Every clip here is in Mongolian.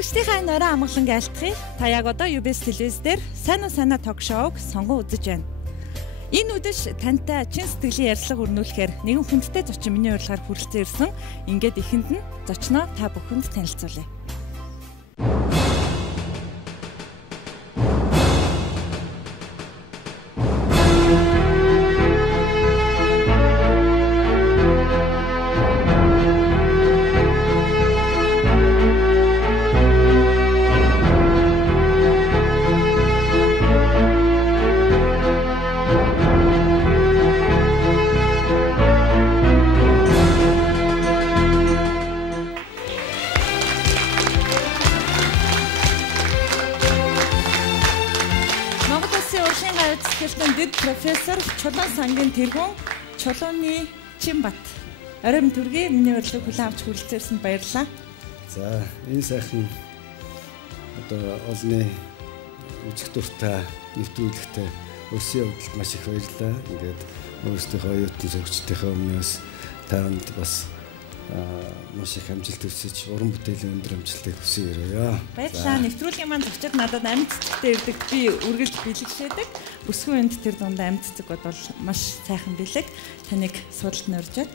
Үзэгчдийн нойрон амгалан айлтгая. Та яг одоо UBS телевиз дээр сайн уу сайнаа ток шоуг сонгон үзэж байна. Энэ үдэш тантай чин сэтгэлийн ярилцлага өрнүүлэхээр нэгэн хүндтэй зочин миний урилгаар хүрэлцэн ирсэн. Ингээд ихэнд нь зочноо та бүхэнд танилцуулъя. Профессор Чулуун сангийн тэргүүн Чулууны Чинбат оройн төргийн миний урилгыг хүлээн авч хүрэлцээрсэнд баярлалаа. За энэ сайхан одоо олны үжиг дуртай нэвтрүүлэгтэй өссөн явдалд маш их баярлалаа. Ингээд өөрсдийнхөө оюутан зөвчдийнхөө өмнөөс танд бас маш их амжилт хүсэж уран бүтээлийн өндөр амжилтыг хүсье өрөөё. Баярлалаа. Нэвтрүүлгийн маань зочид надад амьд цэцэгтэй ирдэг. Би үргэлж бэлэгшээдэг. Бүсгүй энд тэр дундаа амьд цэцэг бол маш сайхан бэлэг. Таныг судалт нь урьжээд.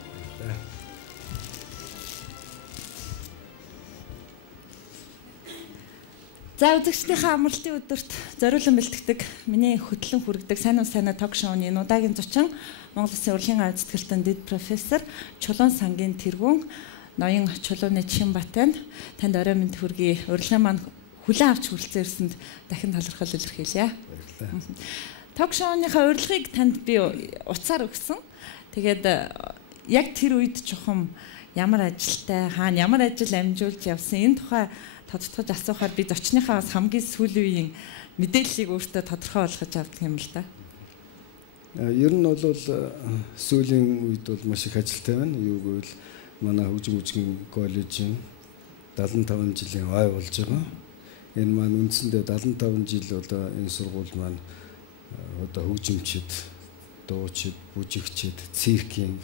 За үзэгчдийнхээ амралтын өдөрт зориулан бэлтгэдэг миний хөтлөн хүргэдэг сайн уу сайнаа ток шоуны энэ удаагийн зочин Монгол Улсын урлагийн авь сэтгэлтэн дэд профессор Чулуун сангийн тэргүүн ноён Чулууны Чинбат байна. Танд орой минь хүргэе. Урилгын маань хүлээн авч хүрэлцэн ирсэнд дахин талархал илэрхийлье. Баярлалаа. Ток шоуныхаа урилгыг танд би уцаар өгсөн. Тэгээд яг тэр үед чухам ямар ажилтай, хаана ямар ажил амжуулж явсан энэ тухай тодтогч асуухаар би зочныхаа бас хамгийн сүүлийн үеийн мэдээллийг өөртөө тодорхой болгож авдаг юм л да. Ер нь бол сүүлийн үед бол маш их ажилтай байна. Юу гэвэл манай хөгжим үжгийн коллежийн 75 жилийн ой болж байгаа. Энэ маань үндсэндээ 75 жил одоо энэ сургууль маань одоо хөгжимчид, дуучид, бүжигчид, циркийн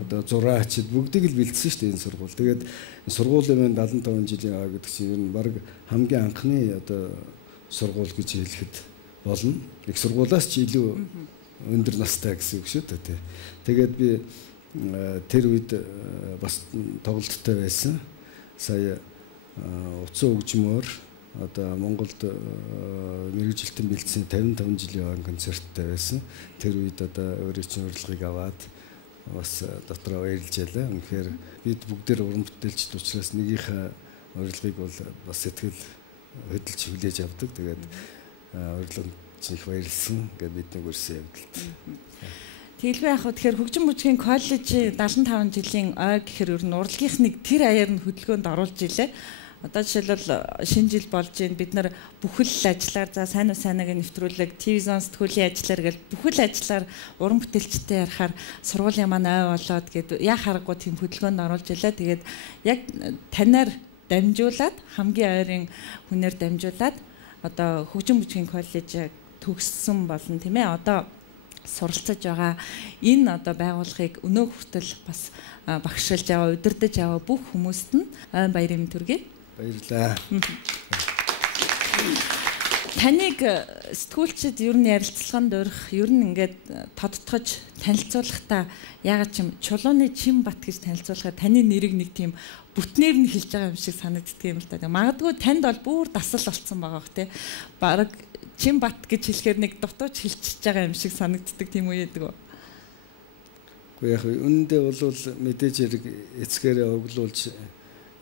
одоо зураачид бүгдийг л бэлдсэн шүү дээ энэ сургууль. Тэгээд сургуулийн 75 жилийн ой гэдэг чинь ер нь баг хамгийн анхны одоо сургууль гэж хэлэхэд болно. Их сургуулиас ч илүү өндөр настай гэсэн үг шүү дээ. Тэгээд би тэр үед бас тоглолттой байсан. Сая утсан хөгжмөөр одоо Монголд мэргэжилтэн бэлдсэн 55 жилийн ой концерттай байсан. Тэр үед одоо өөрийн чинь урилгыг аваад бас дотроо баярлж ялаа. Үнэхээр бид бүгдээр уран бүтээлчд учраас нэгийнхээ урилгыг бол бас сэтгэл хөдлөж хүлээж авдаг. Тэгээд урилганд их баярлсан гэдэг бидний өрсөн явдалт. Тэгэлгүй яг хөө тэгэхээр хөгжим бүжгийн коллеж 75 жилийн ой гэхээр ер нь урлагийнх нэг тэр аяар нь хөдөлгөөнд оруулж илээ. Одоо жишээлбэл шинэ жил болж байна. Бид нар бүхэл ажлаар за сайн уу сайнагийн нэвтрүүлэг, телевизэн сэтгүүлийн ажлаар гэл бүхэл ажлаар уран бүтээлчтэй ярахаар сургуулийн маань ой болоод гэд яа харахгүй тийм хөдөлгөөнд оруулж илээ. Тэгээд яг танаар дамжуулаад хамгийн ойрын хүнээр дамжуулаад одоо хөгжим бүжгийн коллеж төгссөн болно тийм ээ. Одоо суралцаж байгаа энэ одоо байгууллагыг өнөө хүртэл бас багшилж аваа, удирдах аваа бүх хүмүүст нь баярын төргий. Баярлалаа. Таныг сэтгүүлчид ер нь ярилцлаганд өрөх, ер нь ингээд тодтогч танилцуулахдаа ягаад ч юм Чулууны Чинбат гэж танилцуулахад таны нэрийг нэг тийм бүтнээр нь хэлж байгаа юм шиг санагддаг юм л да. Магадгүй танд бол бүр дасал болцсон байгаа бох тий. Бараг Чинбат гэж хэлэхээр нэг дутууч хэлчихэж байгаа юм шиг санагддаг тийм үү яадаг уу? Гэхдээ яг үнэндээ бол мэдээж хэрэг эцгээрээ оглуулж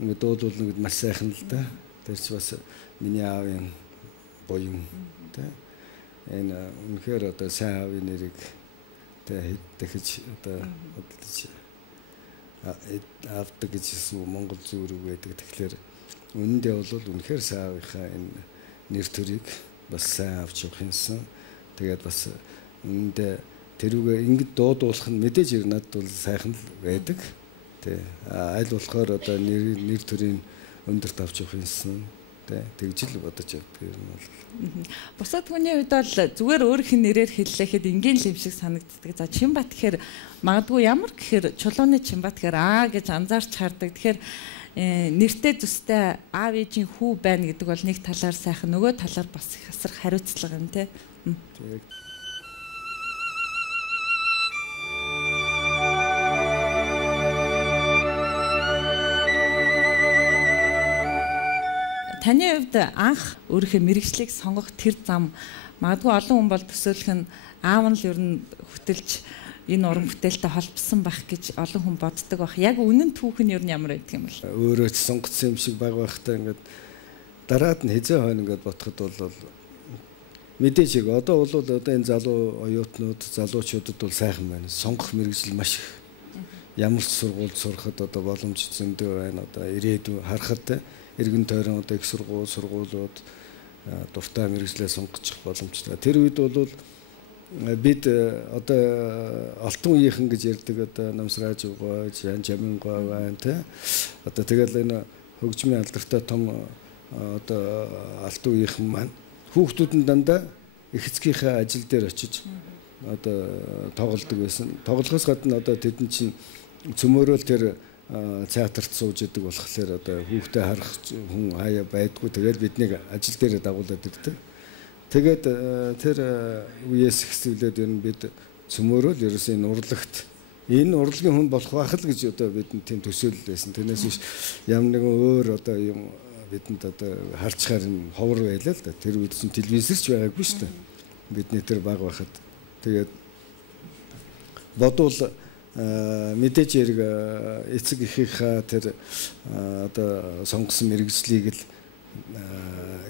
ингэ дуулуулна гэд маш сайхан л да. Тэр ч бас миний аавын буян тий. Энэ үнэхээр одоо сайн аавын нэрийг дахиж одоо бодлож авдаг гэж хэлсэн Монгол зүрэг байдаг. Тэгэхээр үнэндээ бол үнэхээр сайн аавынхаа энэ нэр төрийг бас сайн авч явах юмсан. Тэгээд бас үнэндээ тэрүүгээ ингэж дуудуулах нь мэдээж надад бол сайхан л байдаг. Тэ аль болохоор одоо нэр төрийн өндөрт авч явах юмсан. Тэгж л бодож явдаг юм бол. Бусад хүний хувьд бол зүгээр өөрийнх нь нэрээр хэллэхэд энгийн л юм шиг санагддаг. За Чинбат гэхээр магадгүй ямар гэхээр Чулууны Чинбат гэхээр гэж анзаарч хардаг. Тэгэхээр нэртэй зүстэй аав ээжийн хүү байна гэдэг бол нэг талаар сайхан, нөгөө талаар бас их асар хариуцлага юм те. Таны хувьд анх өөрийнхөө мэргэжлийг сонгох тэр зам магадгүй олон хүн бол төсөөлөх нь аав нь л ер нь хөтөлж энэ уран бүтээлтэй холбосон байх гэж олон хүн боддог байх. Яг үнэн түүх нь ер нь ямар байдаг юм бэ? Өөрөө ч сонгоцсон юм шиг баг байхдаа ингээд дараад нь хизээ хойно ингээд бодоход бол мэдээж одоо энэ залуу оюутнууд, залуучуудад бол сайхан байна. Сонгох мэргэжил маш их. Ямар ч сургуульд сурахад одоо боломж зөндөө байна. Одоо ирээдүйн харахад эргэн тойрон одоо их сургуулиуд дуртай мэргэжлээ сонгочих боломжтой. Тэр үед бол бид одоо алтан үеийнхэн гэж ярьдаг одоо Намсрааж гоо, Жан Жамин гоо байна те. Одоо тэгэл энэ хөгжмийн алдартай том одоо алтан үеийнхэн маань хүүхдүүд нь дандаа их эцгийнхээ ажил дээр очиж одоо тоглодог байсан. Тоглохоос гадна одоо тэдэн чинь цөмөөрөөл тэр театрт сууж идэг болохоор одоо хүүхдээ харах хүн хаяа байдгүй. Тэгээд биднийг ажил дээр дагуулад ирдэг. Тэгээд тэр үеэс ихсүүлээд ер нь бид цөмөөрөөл ерөөсөө энэ урлагийн хүн болох байх л гэж одоо бидэнд тийм төсөөлөл байсан. Тэрнээс биш ямар нэгэн өөр одоо юм бидэнд одоо харцгаар юм ховор байлаа л да. Тэр үед чинь телевизэрч байгаагүй шүү дээ. Бидний тэр баг байхад. Тэгээд бодвол мэдээж хэрэг эцэг эхийнхээ тэр одоо сонгосон мэргэжлийг л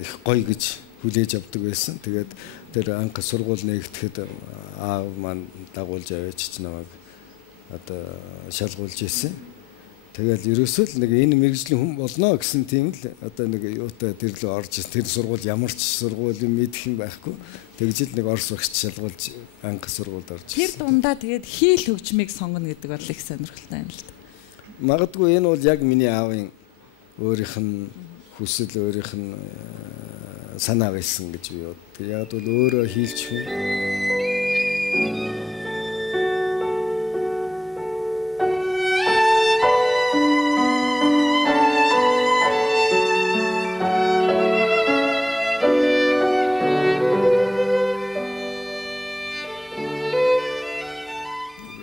их гоё гэж хүлээж авдаг байсан. Тэгээд тэр анх сургууль нэгтгэхэд аав маань дагуулж аваач ч намайг одоо шалгуулж ирсэн. Тэгээд ерөөсөө л нэг энэ мэргэжлийн хүн болно гэсэн тийм л одоо нэг юутай тэр лөө орж тэр сургууль ямар ч сургууль юм мэдэх юм байхгүй. Тэгж л нэг орос багш шалгуулж анх сургуульд орж ирсэн. Тэр дундаа тэгээд хийл хөгжмийг сонгоно гэдэг бол их сонирхолтой юм л да. Магадгүй энэ бол яг миний аавын өөрийнх нь хүсэл, өөрийнх нь санаа байсан гэж би бод. Яг бол өөрөө хийлч хүн.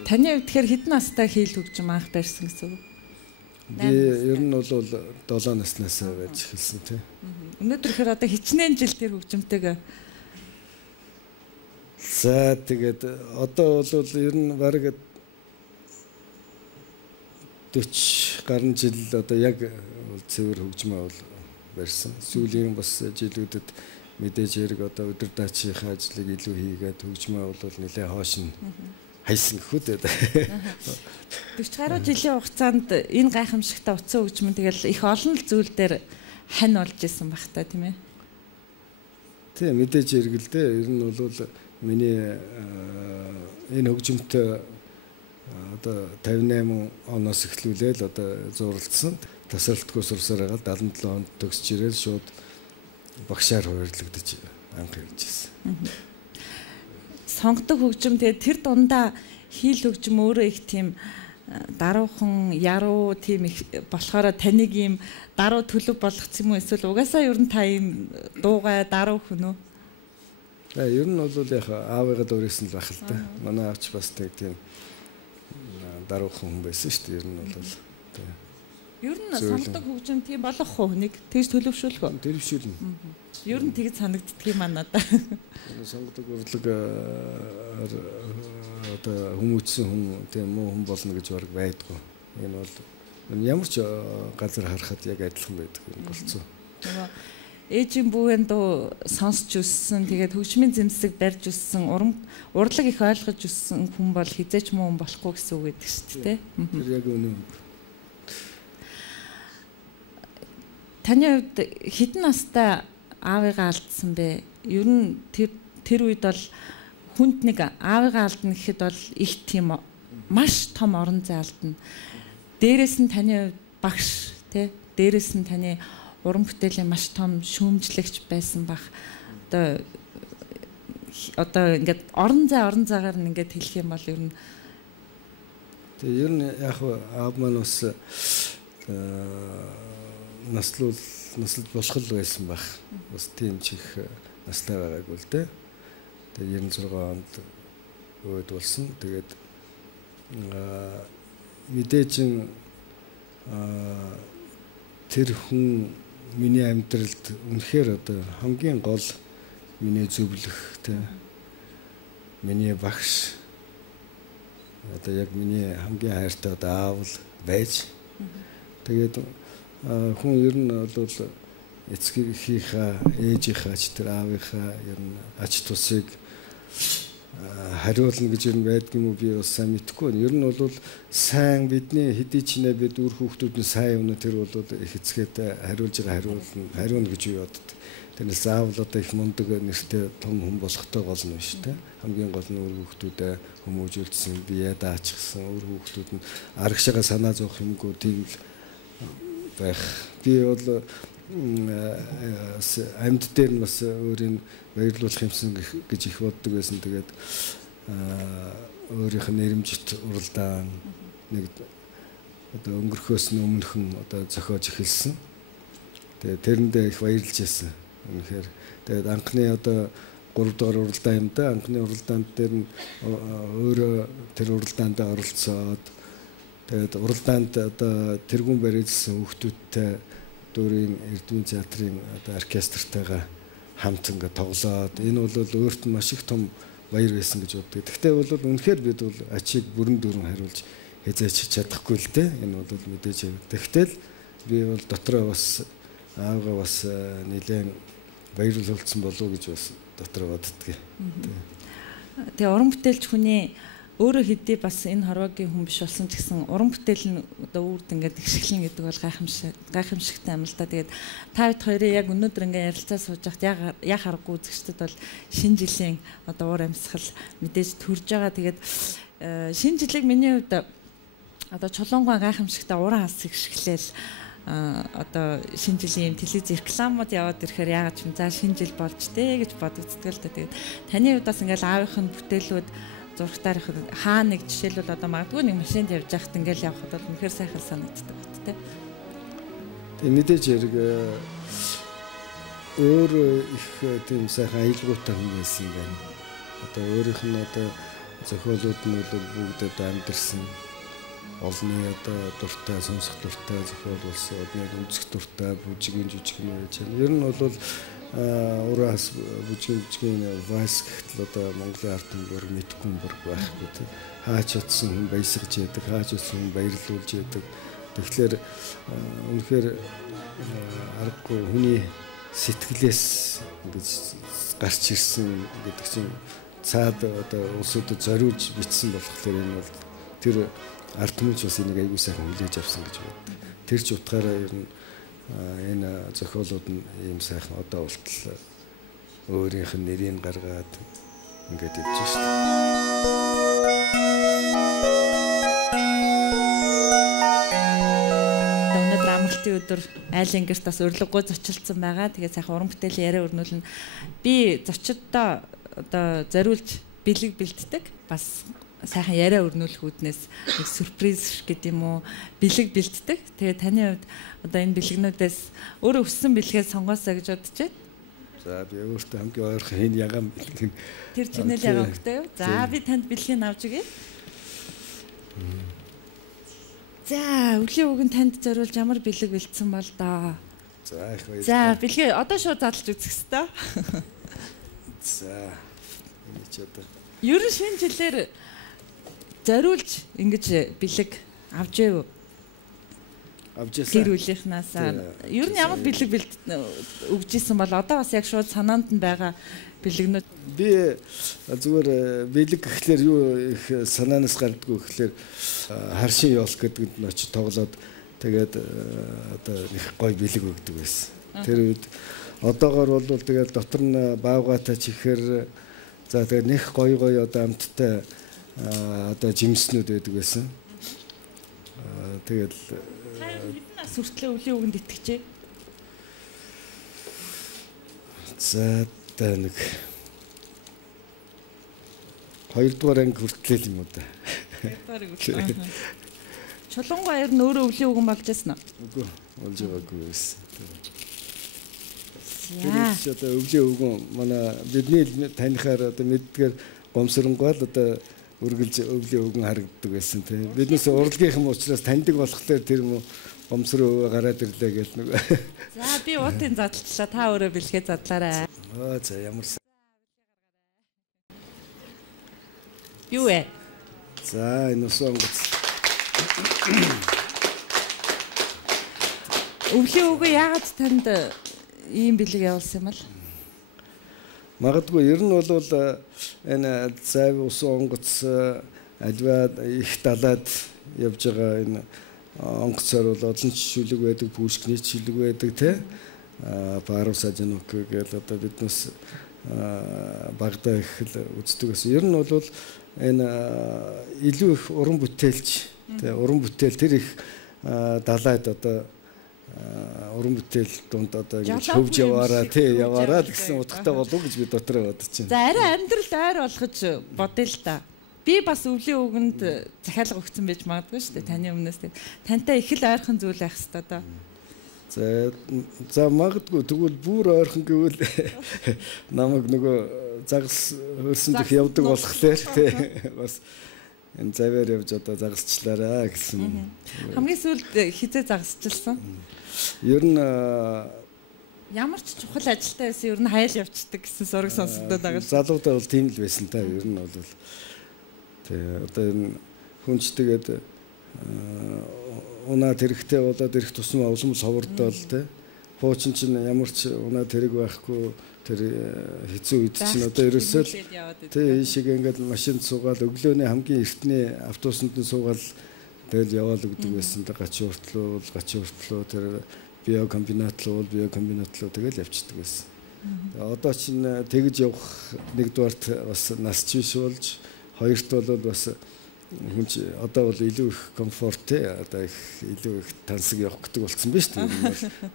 Таны хувьд тэгэхээр хэдэн настай хийл хөгжим анх барьсан гэсэн үг? Би ер нь бол 7 наснаас байж эхэлсэн тийм. Өнөөдөр ихэр одоо хичнээн жил тэр хөгжимтэйг. За тэгээд одоо бол ер нь бараг 40 гаруй жил одоо яг цэвэр хөгжмөө бол барьсан. Сүүлийн бас жилүүдэд мэдээж хэрэг одоо өдөр даачийн ажлыг илүү хийгээд хөгжмөө бол нэлээ хоош нь хайсан гэхүү дээ. 40 гаруй жилийн хугацаанд энэ гайхамшигтай утсан хөгжмөн тэгэл их олон зүйл дээр хань болж исэн баг та тийм ээ. Тийм мэдээж хэрэгэлдэ. Ер нь бол миний энэ хөгжимтэй одоо 58 оноос эхлүүлээл одоо зурлалцсан. Тасралтгүй сурсаар байгаа 77 онд төгсч ирээл шууд багшаар хуваарлагдаж анх ирж ирсэн. Сонгодог хөгжим тэгээд тэр дундаа хийл хөгжим өөрөө их тийм даруухан яруу тийм их болохоор таныг ийм даруу төлөв болгоцсон юм уу эсвэл угаасаа ер нь та ийм дуугай даруу хүн үү? Ер нь бол яг аавыгаа дөрөөсөн л байх л да. Манай аавч бас тийм даруухан хүн байсан шүү дээ. Ер нь бол ер нь сонгодог хөгжим тийм болох уу нэг тэгж төлөвшүүлэх үү? Төлөвшүүлнэ. Ер нь тэгж санагддаг юм аа надад. Сонгодог урлаг одоо хүмүүцсэн хүн тийм муу хүн болно гэж баг байдгүй. Энэ бол ямар ч газар харахад яг адилхан байдаг юм болцоо. Ээжийн бүүгийн дуу сонсч өссөн тэгээд хөгжмийн зэмсэг барьж өссөн урлаг их ойлгож өссөн хүн бол хизээч муу хүн болохгүй гэсэн үг гэдэг шүү дээ. Тэр яг үнэн. Таны хувьд хэдэн настай аавыгаа алдсан бэ? Ер нь тэр үед бол хүнд нэг аавыгаа алдна гэхэд бол их тийм маш том орон зай алдна. Дээрээс нь таны багш тий? Дээрээс нь таны уран бүтээлийн маш том шүүмжлэгч байсан бах. Одоо ингээд орон зайгаар нь ингээд хэлэх юм бол ер нь яг аав маань бас наслд бошгол байсан баг. Бас тийм чих настай байгаагүй л дээ. Тэгээ 96 онд өөд болсон. Тэгээд мэдээж тэр хүн миний амьдралд үнэхээр одоо хамгийн гол миний зөвлөх тэ миний багш одоо яг миний хамгийн хайртай одоо аав байж тэгээд хүн ер нь бол эцгийнхээ ээжийнхээ ч тэр аавынхаа ер нь ач тусыг хариулна гэж юм байдгийм үү би бас сайн мэдэхгүй байна. Ер нь бол сайн бидний хэдий ч нэ бид үр хүүхдүүд нь сайн юм тэр бол их эцгээд хариулж байгаа хариулна гэж юу боддог. Тэрнээс заавал одоо их мундаг нэртэй том хүн болохтой гол нь шүү дээ. Хамгийн гол нь үр хүүхдүүдэд хүмүүжүүлсэн, бие даачсан, үр хүүхдүүд нь арагшаага санаа зовох юмгүй тийм л байх. Би бол амьд дээр нь бас өөрийн баярлуулах юмсан гэж их боддог байсан. Тэгээд өөрийнх нь нэрмжит уралдаан нэг одоо өнгөрөхөөс өмнөхөн одоо зохиож эхэлсэн. Тэгээд тэрэндээ их баярлж байсан. Үнэхээр тэгээд анхны одоо 3 дугаар уралдаан юм да. Анхны уралдаанд дээр нь өөрөө тэр уралдаанд оролцоод тэгээд уралдаанд одоо тэргүүн барьжсэн хүүхдүүдтэй дүүрийн Эрдэнэ театрын одоо оркестртайгаа хамт ингээ тоглоод энэ бол өөрт нь маш их том баяр байсан гэж боддог. Гэхдээ бол үнэхээр бид бол ачийг бүрэн дүүрэн хариулж хязгаарч чадахгүй л дээ. Энэ бол мэдээж. Тэгтэл би бол дотроо бас аавгаа бас нэлээд баярлуулсан болов гэж бас дотроо боддгийг. Тэгээ уран бүтээлч хүний өөрөө хэдий бас энэ хорвогийн хүн биш болсон ч гэсэн уран бүтээл нь одоо үрд ингээд ихшгэлэн гэдэг бол гайхамшигтай юм л да. Тэгээд та бид хоёрын яг өнөөдөр ингээд ярилцаа сууж байхад яг харахгүй үзэгчдэд бол шинэ жилийн одоо уур амьсгал мэдээж төрж байгаа. Тэгээд шинэ жилиг миний хувьд одоо чулуунгай гайхамшигтай уран хас ихшгэлэл одоо шинэ жилийн юм телевиз рекламууд яваад ирэхээр яагаад ч юм за шинэ жил болж дээ гэж бодогддаг л да. Тэгээд таны хувьд бас ингээд аавынх нь бүтээлүүд зурагтаар хаа нэг жишээлбэл одоо магадгүй нэг машинд явж байхад ингээл явхад бол үнэхээр сайхан санагддаг бат тэ. Тэгээ мэдээж хэрэг өөр их тийм сайхан аялгуутай хүн байсан байна. Одоо өөрийнх нь одоо зохиолууд нь бол бүгд одоо амьдэрсэн олны одоо дуртай, сонсох дуртай зохиол болсон. Яг үзэх дуртай, бүжгийн жижиг юм байж байна. Ер нь бол ураас бүжгийн вайс гэхтэл одоо Монголын ард түмээр мэдгүй бүр байхгүй тийм. Хаач утсан хүн баясгаж яадаг, хаач утсан хүн баярлуулж яадаг. Тэгэхээр үнэхээр аргагүй хүний сэтгэлээс ингэж гарч ирсэн гэдэг чинь цаад одоо улсуудад зориулж бичсэн болохоор энэ бол тэр ард түмч бас энийг аягүй сайхан хүлээж авсан гэж боддог. Тэр ч утгаараа ер нь энэ зохиолууд нь ийм сайхан одоо болтол өөрийнх нь нэрийг гаргаад ингээд явж шүү дээ. Өнөөдөр амралтын өдөр айл ангирт бас урилгагүй зочилсан байгаа. Тэгээд сайхан уран бүтээлийн яриа өрнүүлнэ. Би зочдоо одоо зориулж бэлэг бэлддэг. Бас сайхан яриа өрнүүлэх үүднээс нэг сюрприз гэдэг юм уу бэлэг бэлддэг. Тэгээ таны хувьд одоо энэ бэлгнүүдээс өөрөө өссөн бэлгээ сонгоосоо гэж бодож байна. За би өөртөө хамгийн ойрхон энэ ягам бэлэг. Тэр чинэл ягам өгтэй юу? За би танд бэлгийг авч өгье. За өвлийн үгэн танд зориулж ямар бэлэг бэлдсэн бол доо. За их баярлалаа. За бэлгээ одоо шууд задлж үзэх ёстой. За энэ ч одоо ер нь шинэ жилээр зориулж ингэж бэлэг авч яв. авжсэн. Гэр бүлийнхнаасаа ер нь ямар бэлэг өгж исэн бол одоо бас яг шууд санаанд нь байгаа бэлэгнүүд. Би зүгээр бэлэг гэхлээр юу их санаанаас гардггүй гэхлээр харшин ёолк гэдэгт нь очиж тоглоод тэгээд одоо их гой бэлэг өгдөг байсан. Тэр үед одоогор бол тэгээд дотор нь баавгаатай чихэр за тэгээд нэх гой одоо амттай одоо жимснүүд байдаг байсан. Тэгээд хэдэн нас хүртлээр өвлийн үгэнд итгэжээ? За та нэг 2 дугаар анги хүртэл юм уу да. 2 дугаар хүртэл. Чулуунгай ер нь өөрөө өвлийн үгэн болж байсан уу? Үгүй болж байгаагүй байсан. Яа. Тэр одоо өвлийн үгэн манай бидний танихаар одоо мэддгээр гомсронгойл одоо үргэлж өвлийн үгэн харагддаг байсан тийм. Биднээс урлагийнхан учраас таньдаг болохоор тэр юм гомсроо гараад ирлээ гэл нэг. За би уутын задлалаа та өөрөө бэлгээ задлаарай. За ямар Юу вэ? За энэ усан гоц. Өвлийн үгэн яагаад танд ийм бэлэг явуулсан юм бол? Магадгүй ер нь бол энэ цайв усан гоц альва их далаад явж байгаа энэ онгоцоор бол олон шүлэг байдаг, пүүшкний шүлэг байдаг тий. Парус ажинок гэдэг одоо биднес багада их үздэг гэсэн. Ер нь бол энэ илүү их уран бүтээлч тий уран бүтээл тэр их далаад одоо уран бүтээл дунд одоо ингэж хөвж яваараа тий яваараа гэсэн утгатай болов гэж би дотроо бодож байна. За арай амьдрал ойр болгож бодъё л да. Би бас өвлийн үгэнд захиалга өгсөн байж магадгүй шүү дээ таны өмнөөс. Тантай их л ойрхон зүйл байх хэвээр доо. За магадгүй тэгвэл бүр ойрхон гэвэл намайг нөгөө загас хөрсөн дэх явдаг болохоор тий бас энэ заваар явж одоо загалчлаарай гэсэн. Хамгийн сүүлд хизээ загасчилсан? Ер нь ямар ч чухал ажилтай байсан ер нь хаяал явцдаг гэсэн зураг сонсогдоод байгаа шүү. Залуудаа бол тийм л байсан та ер нь бол тий одоо энэ хүнчтэйгээд унаад хэрэгтэй болоод ирэх тусмаа улам совордол тий хуучин чинь ямар ч унаад хэрэг байхгүй тэр хэцүү үед чинь одоо ерөөсөө тий шиг ингээд машинд суугаад өглөөний хамгийн эртний автобусанд нь суугаад тэгэл яваал өгдөг байсан. Гачи уртлуу тэр биокомбинат руу тэгэл явчихдаг байсан. Одоо чинь тэгж явах нэгдүгээрт бас насч биш болж хоёрт бол бас хүн чи одоо бол илүү их комфорт тий одоо их илүү их тансаг явах гэдэг болсон биз дээ.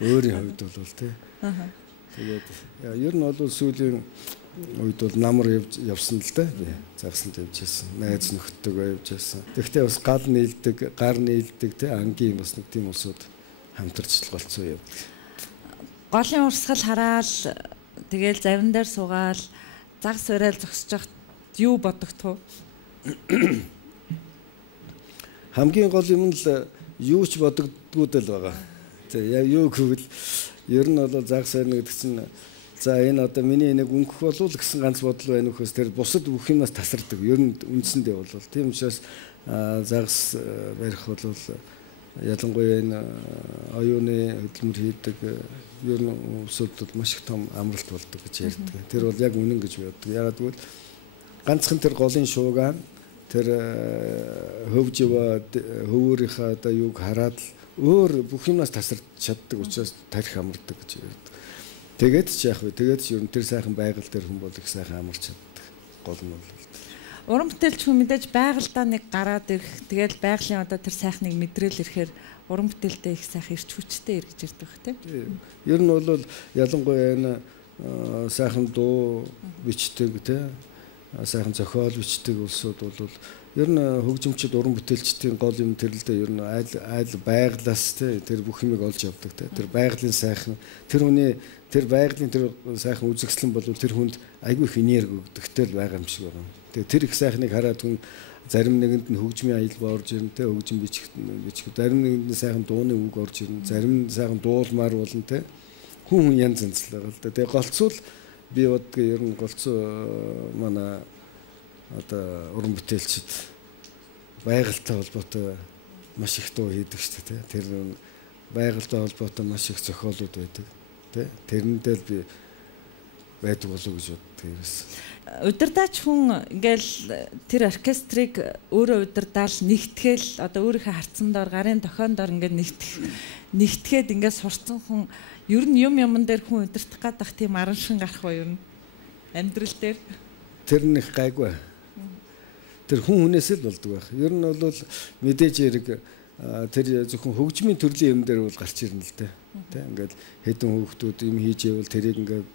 Өөрийн хувьд бол тий. Тэгээд ер нь бол сүүлийн үед бол намар явсан л да би загсанд явж байсан. Найз нөхдөдөө явж байсан. Тэгэхдээ бас гар нийлдэг тий ангийн бас нэг тийм усуд хамтарч болцсон явдаг. Голын урсгал хараал тэгэл завин дээр суугаал загс уриал зогсож явахт юу бодогдох вэ? Хамгийн гол юм л юу ч бодогдгүй л байгаа. Тэгээ юу гэвэл ер нь бол загс байна гэдэг чинь за энэ одоо миний нэг өнгөх болов гэсэн ганц бодол байна вөхөөс тэр бусад бүх юмнаас тасардаг. Ер нь үндсэндээ бол тийм учраас загс барих бол ялангуяа энэ оюуны хөдөлмөр хийдэг ер нь усуд бол маш их том амралт болдог гэж ярьдаг. Тэр бол яг үнэн гэж боддог. Ягаад гэвэл ганцхан тэр голын шуугаан тэр хөвж яваад хөвөөрийнхаа одоо юуг хараад өөр бүх юмнаас тасарч чаддаг учраас тарих амардаг гэж ярьдаг. Тэгээд ч яах вэ? Тэгээд ч ер нь тэр сайхан байгаль дээр хүн бол их сайхан амарч чаддаг. Гол нь бол уран бүтээлч хүн мэдээж байгальдаа нэг гараад ирэх тэгэл байгалийн одоо тэр сайхныг мэдрээл ирэхээр уран бүтээлтэй их сайхан ирч хүчтэй иргэж ирдэг бах тийм. Ер нь бол ялангуяа энэ сайхан дуу бичдэг тийм сайхан зохиол бичдэг улсууд бол ер нь хөгжимчд уран бүтээлчдийн гол юм тэр л дээ ер нь айл байглаас тэр бүх юмыг олж авдаг тэр байгалийн сайхан тэр хүний тэр байгалийн тэр сайхан үзэгслэн бол тэр хүнд айгүй их энерги өгдөгтэй л байгаа юм шиг байна. Тэгээ тэр их сайхныг хараад хүн зарим нэгэнд нь хөгжмийн аялал орж ирнэ хөгжим бичих зарим нэгэнд нь сайхан дууны үг орж ирнэ зарим нь сайхан дуулмаар болно хүн янз янз л байгаа л да. Тэгээ голцвол би боддог ер нь голцоо манай одоо уран бүтээлчд байгальтай холбоотой маш их дуу хийдэг шүү дээ. Тэр байгальтай холбоотой маш их зохиолууд байдаг. Тэрэндээ л би байдаг болов уу гэж боддог юмс. Удирдаач хүн ингээл тэр оркестрийг өөрөө удирдаал нэгтгэл одоо өөрийнхөө харцсан доор гарын дохион доор ингээд нэгтгэхэд ингээд сурцсан хүн ер нь юмн дээр хүн удирдах гадах тийм араншин гарах ба ер нь амьдрал дээр тэр нэг гайгүй. Тэр хүн хүнээс л болдог байх. Ер нь бол мэдээж хэрэг тэр зөвхөн хөгжмийн төрлийн юм дээр бол гарч ирнэ л дээ. Тэ ингээд хэдэн хүүхдүүд юм хийж ивэл тэрийг ингээд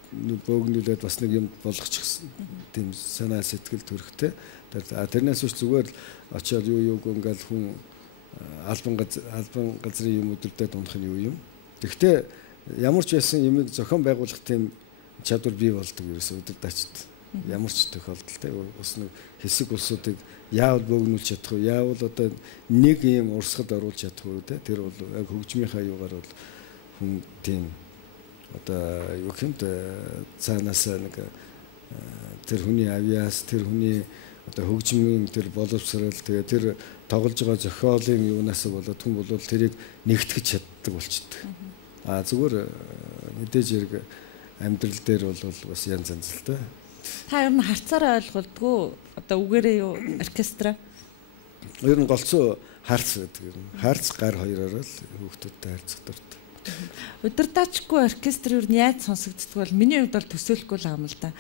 бөөгнүүлээд бас нэг юм болгочихсон тийм санаа сэтгэл төрхтэй. Тэрнээс биш зүгээр очиод юу ингээд хүн албан газрын юм өдөртөө дундах нь юу юм. Тэгвэл ямар ч байсан юмыг зохион байгуулах тийм чадвар бий болдог ерөөсөө өдөртөчд. Ямар ч тохиолдолтой бас нэг хэсэг улсуудыг яавал бөөгнүүлж чадах вэ? Яавал одоо нэг юм урсгад оруулж чадах вэ? Тэр бол яг хөгжмийнхаа юугаар бол хүн тийм одоо юу гэмт цаанаас нэг тэр хүний авиас тэр хүний одоо хөгжмийн тэр боловсрал тэгээ тэр тоглож байгаа зохиолын юунаас болоод хүн бол тэрийг нэгтгэж чаддаг болчихдээ. Зүгээр мэдээж хэрэг амьдрал дээр бол бас янз янз л та. Та ер нь харцаараа ойлголдгоо одоо үгээрээ юу оркестра? Ер нь голцоо харц гэдэг юм. Харц гар хоёроор л хүүхдүүдтэй харьцах дуртай. Удирдаачгүй оркестр ер нь яаж сонсогддог бол миний хувьд бол төсөөлөхгүй л юм л да.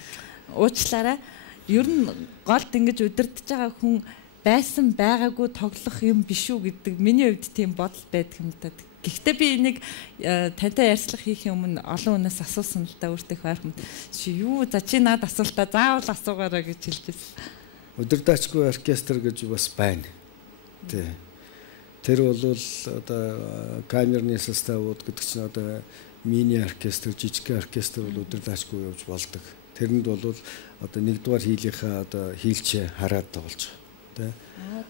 Уучлаарай. Ер нь голд ингэж удирдах байгаа хүн байсан байгаагүй тоглох юм биш үү гэдэг миний хувьд тийм бодол байдаг юм даа. Гэхдээ би энийг тантай ярьцлага хийхин өмнө олон хүнээс асуусан л да өөртөө хайрхан. Чи юу за чи над асуултаа заавал асуугаарай гэж хэлж байсан. Удирдаачгүй оркестр гэж бас байна. Тий. Тэр бол одоо камерны составууд гэдэг чинь одоо мини оркестр, жижиг оркестр бол удирдаачгүй явж болдог. Тэрэнд бол одоо нэгдүгээр хийлийнхаа одоо хийлчээ хараад тоглож байгаа.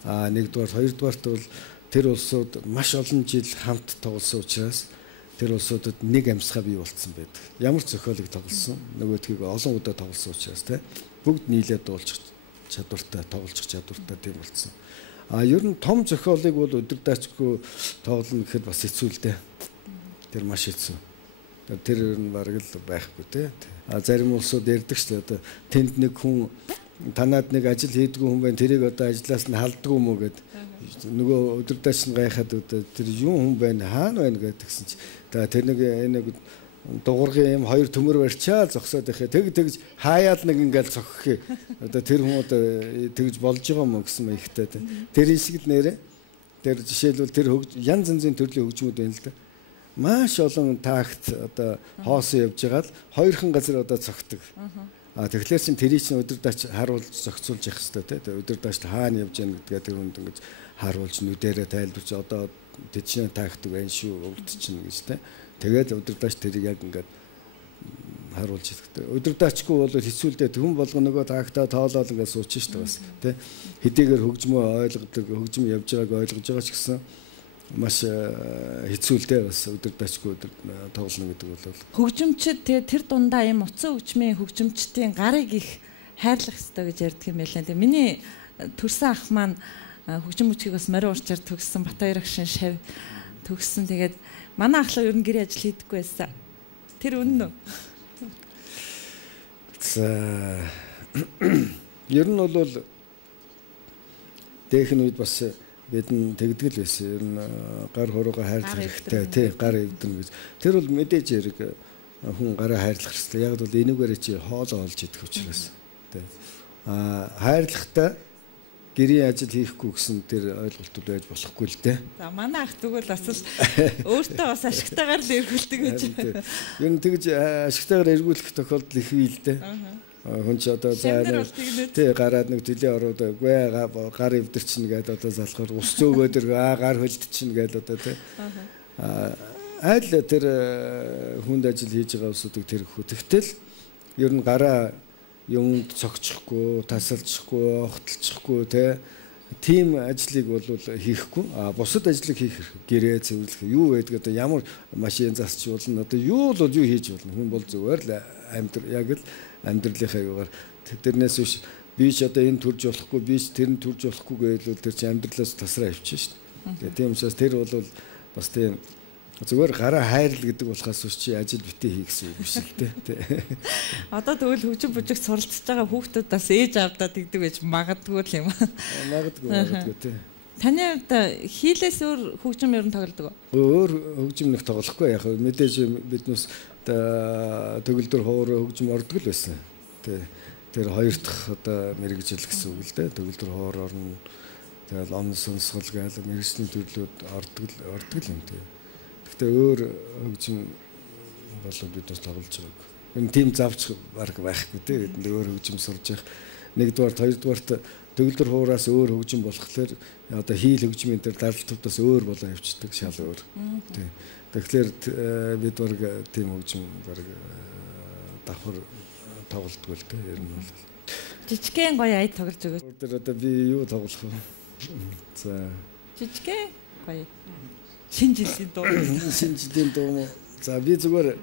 Тэ. Нэгдүгээр, хоёрдугаарт бол тэр улсууд маш олон жил хамт тоглосон учраас тэр улсуудад нэг амьсгаа бий болцсон байдаг. Ямар ч зохиолыг тоглосон, нөгөөдгийг олон удаа тоглосон учраас тэ бүгд нийлээд дуулчих чадвартай, тоглох чадвартай тийм болцсон. Ер нь том зохиолыг бол удирдаачгүй тоглоно гэхэд бас хэцүү л дээ. Тэр маш хэцүү. Тэр нь бараг л байхгүй те. Зарим улсууд ярьдаг шүү дээ. Одоо тэнд нэг хүн танаад нэг ажил хийдгүү хүн байна. Тэрийг одоо ажлаас нь халддаг юм уу гэд. Нөгөө удирдаач нь гайхаад одоо тэр юу хүн байна? Хаана байна гэдгсэн чи. Тэр нэг дугуургийн юм хоёр төмөр барьчаал зогсоод ихэ тэгж хаяад нэг ингээл цогхох. Одоо тэр хүн одоо тэгж болж байгаа юм гэсэн маягтай. Тэр шиг л нэрэ. Тэр жишээлбэл тэр янз янзын төрлийн хөгжмүүд байна л да. Маш олон тагт одоо хоосон явж байгаа л хоёрхан газар одоо цогтөг. Тэгэхээр чин тэрийг чин удирдаач харуулж зохицуулж явах хэрэгтэй тийм. Удирдаач хаана явж яах гэдгээ тэр хүнд ингэж харуулж нүдэрээ тайлбарч одоо тэдний тагт байна шүү өвдчихнэ гэж тийм. Тэгээд удирдаач тэрийг яг ингээд харуулж хэлэхдээ. Удирдаачгүй бол хэцүүлдэ хүн болго нөгөө тагтаа тоолоод ингээд суучих шүү дээ бас тийм. Хэдийгээр хөгжмөө ойлгодог, хөгжим явж байгааг ойлгож байгаа ч гэсэн маш хэцүүлдэ бас удирдаачгүй тоглоно гэдэг бол. Хөгжимчд тэр дундаа юм утсан хөгжмийн хөгжимчдийн гарыг их хайрлах хэрэгтэй гэж ярьдаг юм байлаа. Тэгээ миний төрсөн ах маань хөгжим мөчгийг бас морин урчаар төгссөн Батбаяр агшин шав төгссөн. Тэгээд манай ах л ер нь гэрээ ажил хийдэггүй байсан. Тэр үнэн үү? Ер нь бол дээхэн үед бас бид нь тэгдэг л байсан. Ер нь гар хуруугаа хайрлах хэрэгтэй тий гар эвдэн гэж. Тэр бол мэдээж хэрэг хүн гараа хайрлах хэрэгтэй. Яг бол энүүгээрээ чи хоолоо олж идэх учраас тий. Хайрлахтаа гэрийн ажил хийхгүй гэсэн тэр ойлголтууд байж болохгүй л дээ. За манай ах тэгвэл бас л өөртөө бас ашигтайгаар л эргүүлдэг гэж. Ер нь тэгж ашигтайгаар эргүүлэх тохиолдол их бий л дээ. Хүн ч одоо заа тий гараад нэг төлөө ороод үгүй гар эвдэрчин гэдэг одоо залхаар ус зөөгөө дэр гар хөлдчихнэ гэдэг одоо тий. Аль тэр хүнд ажил хийж байгаа усуудыг тэр хөтгөтөл ер нь гараа юмд цогцохгүй, тасалчихгүй, огтлчихгүй тийм ажлыг бол хийхгүй. Бусад ажлыг хийх хэрэг. Гэрээ цэвэрлэх юу байдаг одоо ямар машин засч болно. Одоо юу л юу хийж болно. Хүн бол зүгээр л яг л амьдралынхаа юугаар тэрнээс биш би ч одоо энэ төрж болохгүй, би ч тэр нь төрж болохгүй гэвэл тэр чинь амьдралаас тасраа авчих шүү дээ. Тийм учраас тэр бол бас тийм зүгээр гараа хайрл гэдэг болохоос чи ажил битээ хий гэсэн үг биш л дээ. Одоо тэгвэл хөгжим бүжигт суралцж байгаа хүүхдүүд бас ээж авдаа тэгдэг байж магадгүй л юм. Магадгүй тий. Таны хувьд хийлээс өөр хөгжим ер нь тоглодог уу? Өөр хөгжим нэг тоглохгүй яг мэдээж биднээс төгөлдөр хоор хөгжим ордог л байсан. Тий. Тэр хоёр дахь одоо мэрэгжил гэсэн үг л дээ. Төгөлдөр хоор орно. Тэгэл он сонсгол гээл мэрэгжлийн төрлүүд ордог юм тий. Гэхдээ өөр хөгжим болоод биднээс тоглож байгааг. Энэ тим завч баг байхгүй тий. Өөр хөгжим сурж явах. Нэгдүгээр, хоёрдугаарт төгөлдөр хуураас өөр хөгжим болохоор одоо хийл хөгжмийн дээр даралтуудаас өөр болоо явчихдаг шал өөр. Тийм. Тэгэхээр бид баг тийм хөгжим баг давхар тоглолтгүй л дээ ер нь бол. Жижигхэн гоё аяд тоглож өгөөч. Тэр одоо би юу тоглох вэ? За. Жижигхэн гоё. Шинэ жилийн дуу. Шинэ жилийн дуу. За би зүгээр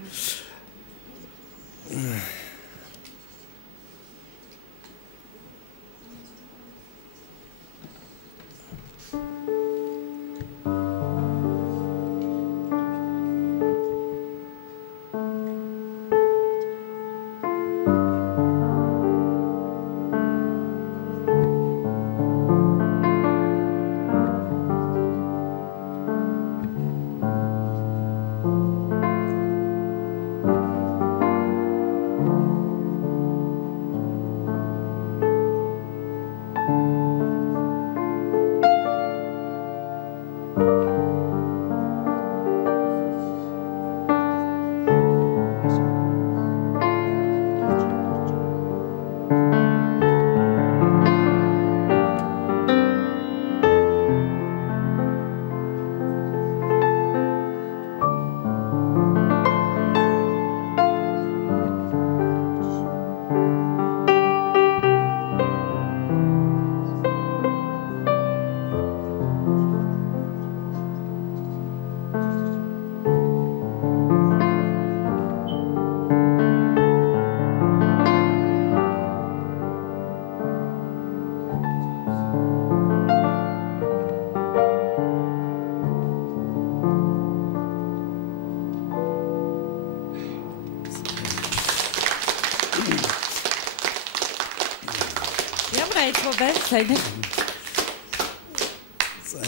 сайн.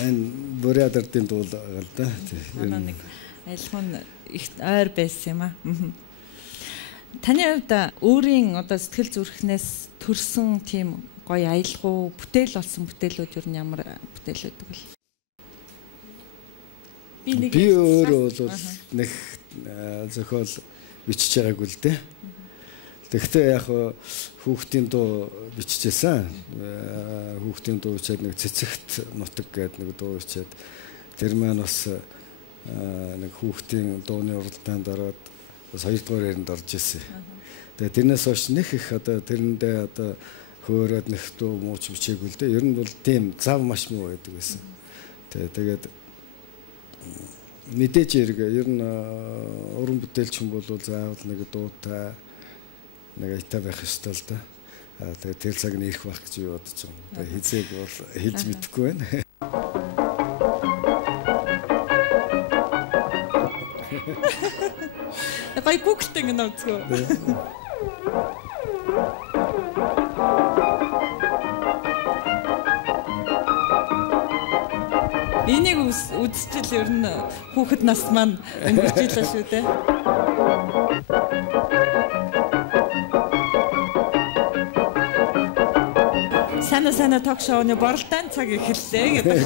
Энэ бүрядартын дуу л да. Нэг айлхын их ойр байсан юм аа. Таны хувьд өөрийн одоо сэтгэл зүрхнээс төрсөн тийм гоё аялгау бүтээл болсон бүтээлүүд юу ямар бүтээлүүд вэ? Би өөрөө бол нэг зохиол бичиж байгаагүй л дээ. Тэгэхдээ яг хүүхдийн дуу бичижсэн. Хүүхдийн дуу бичээд нэг цэцэгт нутаг гэдэг нэг дуу бичээд тэр маань бас нэг хүүхдийн дууны уралдаанд ороод бас 2 дугаар ярианд орж ирсэн. Тэгээ тэрнээс хойш нэг их одоо тэрэндээ одоо хөөрөөд нэг дуу мууч бичээгүй л дээ. Ер нь бол тийм зав маш муу байдаг байсан. Тэгээд мэдээж ер нь уран бүтээлч хүн бол заавал нэг дуутай нэг айтаа байх ёстой л да. Тэгээд тэр цаг нь ирэх байх гэж юу бодож байгаа. Тэгээд хизээг бол хэлж мэдэхгүй байна. Бай Google-тэй ингэ нөөцгөө. Энийг үзчихэл ер нь хүүхэд нас маань өнгөрч ийлээ шүү дээ. Sana talk show-ны боролтын цаг эхэллээ гэдэг.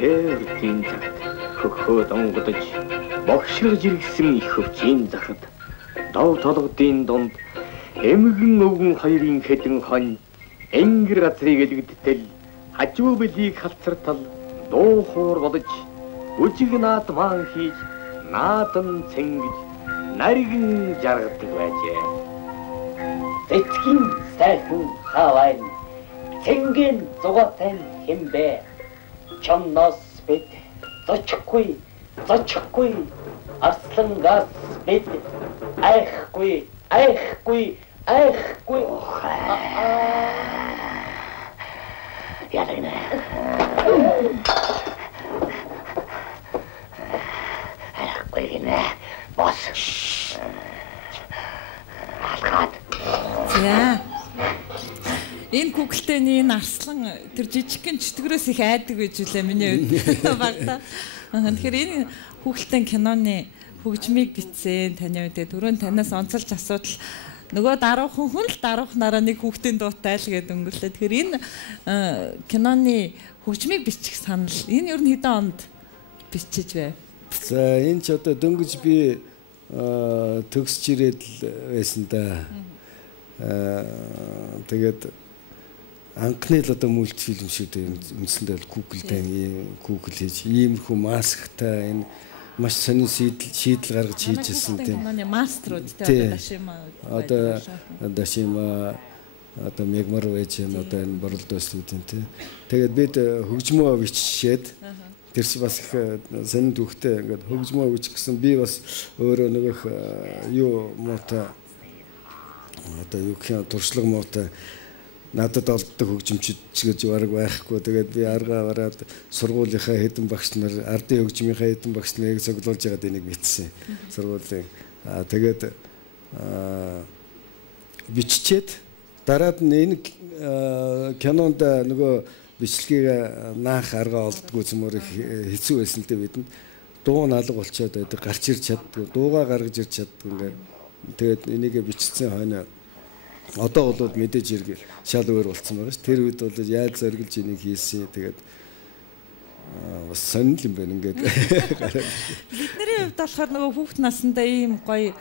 Эртний цагт хөхөөд онгодож богширж ирсэн их хөвчийн захад дов толгодын дунд эмгэн өвгөн хоёрын хэдэн хон энгэр газрыг элэгдтэл хажуу бэлийг халцартал дуу хуур бодож үжиг наад маан хийж наадан цэнгэж наригэн жаргадаг байжээ. Эцгийн сайхан хавайн цэнгийн зугатай хэмбэ чамнаас бид зочихгүй арслан газ бид айхгүй ялагна айхгүй бос алгаад за энэ Google-тэй энэ арслан тэр жижигхэн чөтгөрөөс их айдаг гэж үлээ миний үед багтаа. Тэгэхээр энэ Google-тэй киноны хөгжмийг бичсэн таны үед түрүүн танаас онцолж асуудал нөгөө даруухан хүн л даруухнараа нэг хүүхдийн дуутай л гэдэг өнгөрлөө. Тэгэхээр энэ киноны хөгжмийг бичих санал энэ ер нь хэдэн онд бичиж байв? За энэ ч одоо дөнгөж би төгсч ирээд л байсан да. Тэгээд анхны л одоо мультфильм шүү дээ. Үндсэндээ бол Google хийж иймэрхүү масктай энэ маш сонин шийдэл гаргаж хийжсэн тийм. Маструуд те одоо Дашима одоо мегмар байж энэ одоо энэ борлуулалтуудын тий. Тэгээд бид хөгжмөө бичээд тэрс бас их сонин түүхтэй ингээд хөгжмөө бичих гэсэн би бас өөрөө нөгөөх юу муутай одоо юу гэх туршлага муутай надад олддог хөгжимчид гэж бараг байхгүй. Тэгээд би аргаа бараад сургуулийнхаа хэдэн багш нар ардын хөгжмийнхаа хэдэн багш нарыг цуглуулж байгаад энийг бичсэн. Сургуулийн тэгээд биччихэд дараад нь энэ кинонд нөгөө бичлэгийг наах арга олддгүй зэмөр хэцүү байсан л дээ бидэнд. Дуу налга болчиход байдаг гарч ирж чаддгүй, дуугаа гаргаж ирж чаддгүй ингээд. Тэгээд энийг бичсэн хойно одоо бол мэдээж иргэл шал өөр болсон байгаа ш. Тэр үед бол яаж зориглож энийг хийсэн. Тэгээд бас сонирхол юм байна ингээд. Бидний хувьд болохоор нөгөө хүүхд насндаа ийм гоё